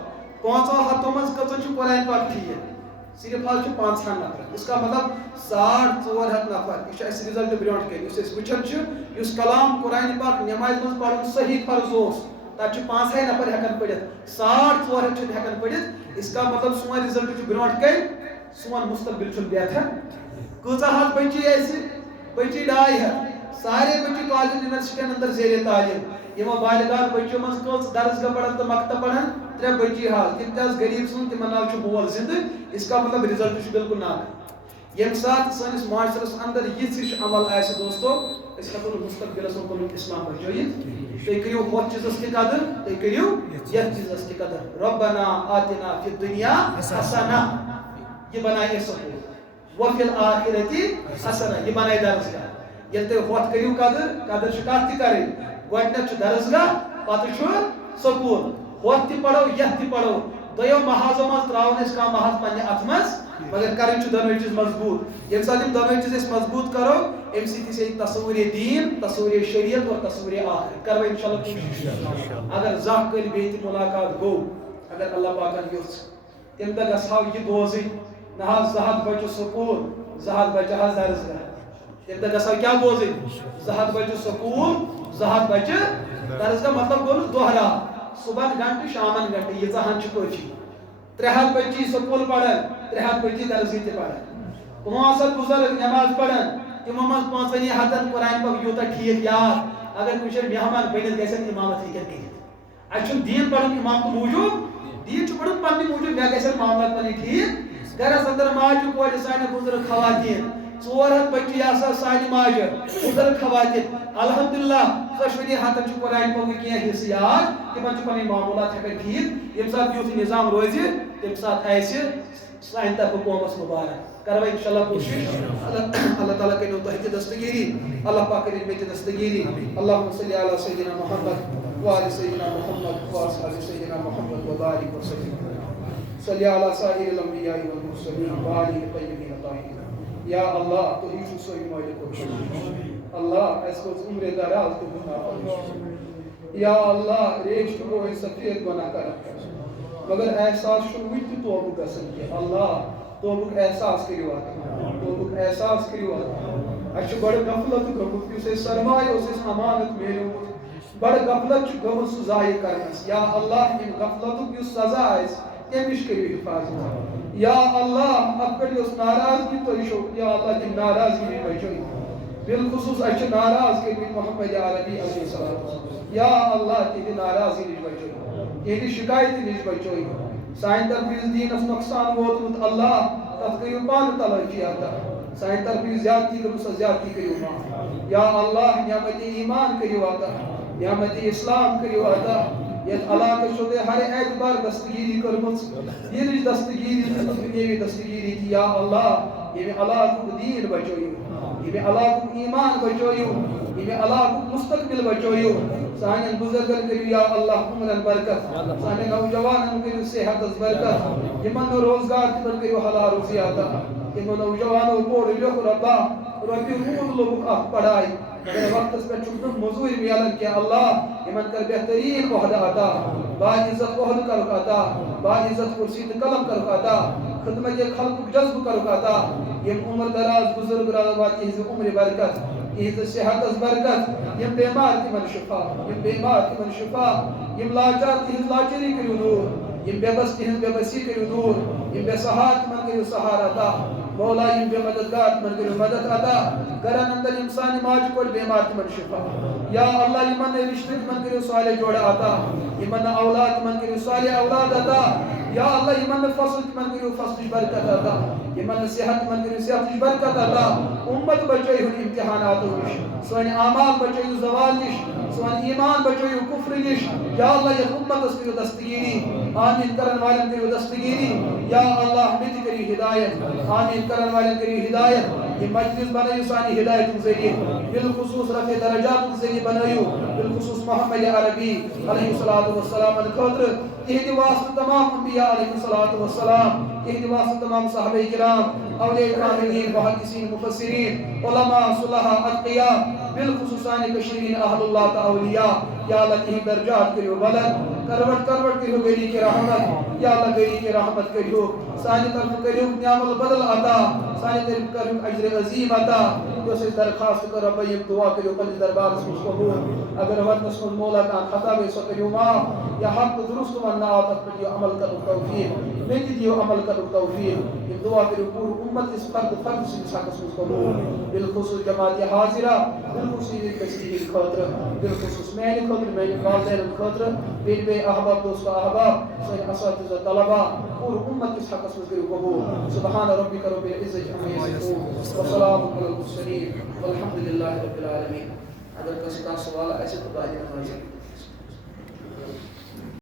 5 ہتھوں مز کتن قرآن پاک ٹھیک صرف حال 5 نفر اس کا مطلب 450 نفر یہ رزلٹ برونٹ کن وچان اس کلام قرآن پاک نماز من پڑھن صحیح فرض تب 5 نفر ہیکن پڑھت 450 ہیکن پڑھت اس کا مطلب سون رزلٹ برونٹ کن سون مستقبل بہتر کۭژاہ ہتھ بچی بچی 250 سارے بچی کالج یونیورسٹی اندر زیر تعلیم یمو بالغات بچیوں من کچھ درسگاہ پڑھان تو مکتب پڑھان 3 بچی حال تم تہ غریب سن تمن نال بول زندہ اس کا مطلب رزلٹ بالکل ناک یم سات سانس معاشرس اندر یہ عمل آئے دوستو اس ہیکو مستقبلس کن اسلام بچوت تھی کرو ہو چیزس تہ قدر تھی کرو یتھ چیزس تہ قدر ربنا آتنا فی الدنیا حسنہ یہ بنائے سکول وفی الآخرت حسنہ یہ بنائے درسگاہ یل تھی ہوت کرو قدر قدر کت تہ کریں گۄڈنیٚتھ درسگاہ پتہ سکول ہوت تہ پڑھو یتھ تہ پڑھو دۄیو محاذو مز تراون اس کانٛہہ محاذ پننہِ اتھ مز مگر کریں دۄنوے چیز مضبوط ییٚمہِ ساتہٕ دۄنوے چیز أسۍ مضبوط کرو امہِ سۭتۍ أسۍ تصوُرِ دین تصوُرِ شریعت اور تصوُرِ آخرت کرو انشاءاللہ کوشش اگر زانٛہہ کٲلۍ بیٚیہِ تہِ ملاقات گوٚو اگر اللہ پاکن یوٚژھ تمہِ دۄہ گژھہو یہِ بوزٕنۍ نہ حظ 200 بچہِ سکوٗل 200 بچہِ حظ درسگاہ تمہِ دۄہ گژھہو کیٛاہ بوزٕنۍ 200 بچہِ سکوٗل 200 بچہِ درسگاہ مطلب گوٚو نہٕ دۄہرا صبح گھنٹہ شامن گھنٹہ یہ ہن کٲفی 300 بچی سکول پڑھان 300 بچی درسگاہ تہ پڑھان 500 بزرگ نماز پڑھان تمو من 5 ہتن قرآن پاک یوتہ ٹھیک یاد اگر کچھ مہمان بنت گھن امامت ہیکن کٔرِتھ اچھا دین پڑھن امام تو موجود دین پڑھن پنہ موجود مے گھن معاملات پنٕنۍ ٹھیک گرس اندر ماجہ کورِ سانہِ بزرگ خواتین 400 بچی آسان سانہِ ماجہ بزرگ خواتین الحمدللہ 20 ہتن قرآن پاک کی حصہ یاد تمن پنٕنۍ معاملات ہیکن ٹھیک یم سات یوت نظام روزِ تمہِ ساتہٕ آسہِ سانہِ طرفہٕ قومس مبارک کرو انشاءاللہ کوشش اللہ تعالیٰ کرو تۄہہِ تہِ دستگیری اللہ پاک کرِ مےٚ تہِ دستگیری اللہم صلی علی سیدنا محمد وآل سیدنا محمد وآصحاب سیدنا محمد وبارک وسلم صلی علی سائر الانبیاء والمرسلین وآلہ الطیبین الطاہرین یا اللہ تو ہی چھُ سٲنۍ مٲلِک و اللہ اَسہِ کٔژ عمرِ دراز تہٕ گُناہ یا اللہ ریش گوٚو أسۍ سفید گۄناہ کران مگر احساس چھُنہٕ وٕنہِ تہِ توبہٕ گژھان کینٛہہ اللہ توبُک احساس کٔرِو عطا توبُک احساس کٔرِو عطا اَسہِ چھُ بڑٕ غفلت گوٚمُت یُس اَسہِ سرمایہ اوس اَسہِ امانت میلیومُت بڑٕ غفلت چھُ گٔمٕژ سُہ ضایع کرنس یا اللہ اَمہِ غفلتُک یُس سزا آسہِ تمہِ نِش کٔرِو حفاظت یا اللہ اتھ پٮ۪ٹھ یۄس ناراضگی تۄہہِ چھو یا اللہ تمہِ ناراضگی نِش بچٲیِو بالخصوٗص اَسہِ چھِ ناراض کٔرمٕتۍ محمد عربی علیہ السلام یا اللہ تِہنٛدِ ناراضگی نِش بچٲیِو تِہنٛدِ شکایتہِ نِش بچٲیِو سانہِ طرفہٕ یُس دیٖنس نۄقصان ووتمُت اللہ تتھ کٔرِو پانہٕ تلٲفی عطا سانہِ طرفہٕ یُس زیادتی گٔمٕژ سۄ زیادتی کٔرِو معاف یا اللہ نعمتِ ایمان کٔرِو عطا نعمتِ اسلام کٔرِو عطا یتھ علاقس چھو تۄہہِ ہر اعتبار دستگیری کٔرمٕژ دینٕچ دستگیری تہٕ دُنیٲوی دستگیری تہِ یا اللہ یہ علاقہ دین بچویو یہ علاقہ ایمان بچویو یہ علاقہ مستقبل بچویو سانن بزرگن کریو یا اللہ عمرن برکت سانن نوجوانن کریو صحت برکت یمن روزگار تمن کریو حلال روزی عطا یمن نوجوانو پوڑ لیکھ ربا ربی مول لوگ پڑھائی مگر وقت پہ چھوٹن مزور میلن کہ اللہ یمن کر بہترین عہدہ عطا با عزت عہد کرک عطا با عزت کرسی قلم کرک عطا خدمت خلق جذب کرک عطا یم عمر دراز بزرگ رات ہز عمر برکت ہز صحت برکت یم بیمار تمن شفا یم بیمار تمن شفا یم لاچار تہذ لاچری کریو دور یم بے بس تہذ بے بسی کریو دور یم بے سہار تمن کریو سہار عطا مولا یم بے مددگار تمن کریو مدد عطا گرن اندر انسانی ماج کوڑ بیمار تمن شفا یا اللہ یمن رشتہ تمن کریو صالح جوڑا عطا یمن اولاد تمن کریو صالح اولاد عطا یا اللہ یمن فصل تمن کریو فصل برکت عطا یمن صحت تمن کریو صحت برکت عطا امت بچوی ہن امتحانات نش سون اعمال بچوی زوال نش سون ایمان بچوی کفر نش یا اللہ یہ امت اس کریو دستگیری آمین کرن والن کریو دستگیری یا اللہ ہمت کریو ہدایت آمین کرن والن کریو ہدایت یہ مجلس بنائیو سانی ہدایت کے ذریعے بالخصوص رفع درجات کے ذریعے بنائیو بالخصوص محمد عربی علیہ الصلوۃ والسلام خاطر یہ واسطہ تمام انبیاء علیہ الصلوۃ والسلام یہ واسطہ تمام صحابہ کرام اولیاء کرام محدثین مفسرین علماء صلحاء اتقیاء بالخصوص کشیرین اہل اللہ کا اولیاء یا اللہ کی درجات کریو بلند کروٹ کروٹ کریو گری کی رحمت یا اللہ گری کی رحمت کریو سانی طرف کریو نعم البدل عطا سانی طرف کریو اجر عظیم عطا جو سے درخواست کر رب یہ دعا کریو پنج دربار اس قبول اگر وقت اس مولا کا خطا بے سو کریو معاف یا حق درست و نعات پر یہ عمل کر توفیق نہیں دیو عمل کر توفیق یہ دعا کریو پور امت اس فرد سے حق اس قبول بالخصوص جماعت حاضرہ بالخصوص کسی خاطر بالخصوص میں خاطر میں والدین خاطر بے بے احباب دوست احباب سین اساتذہ طلبہ پور امت اس حق اس قبول سبحان ربک رب العزت عما یصفون وسلام علی المرسلین والحمد للہ رب العالمین اگر کسی کا سوال ایسے تو باقی نماز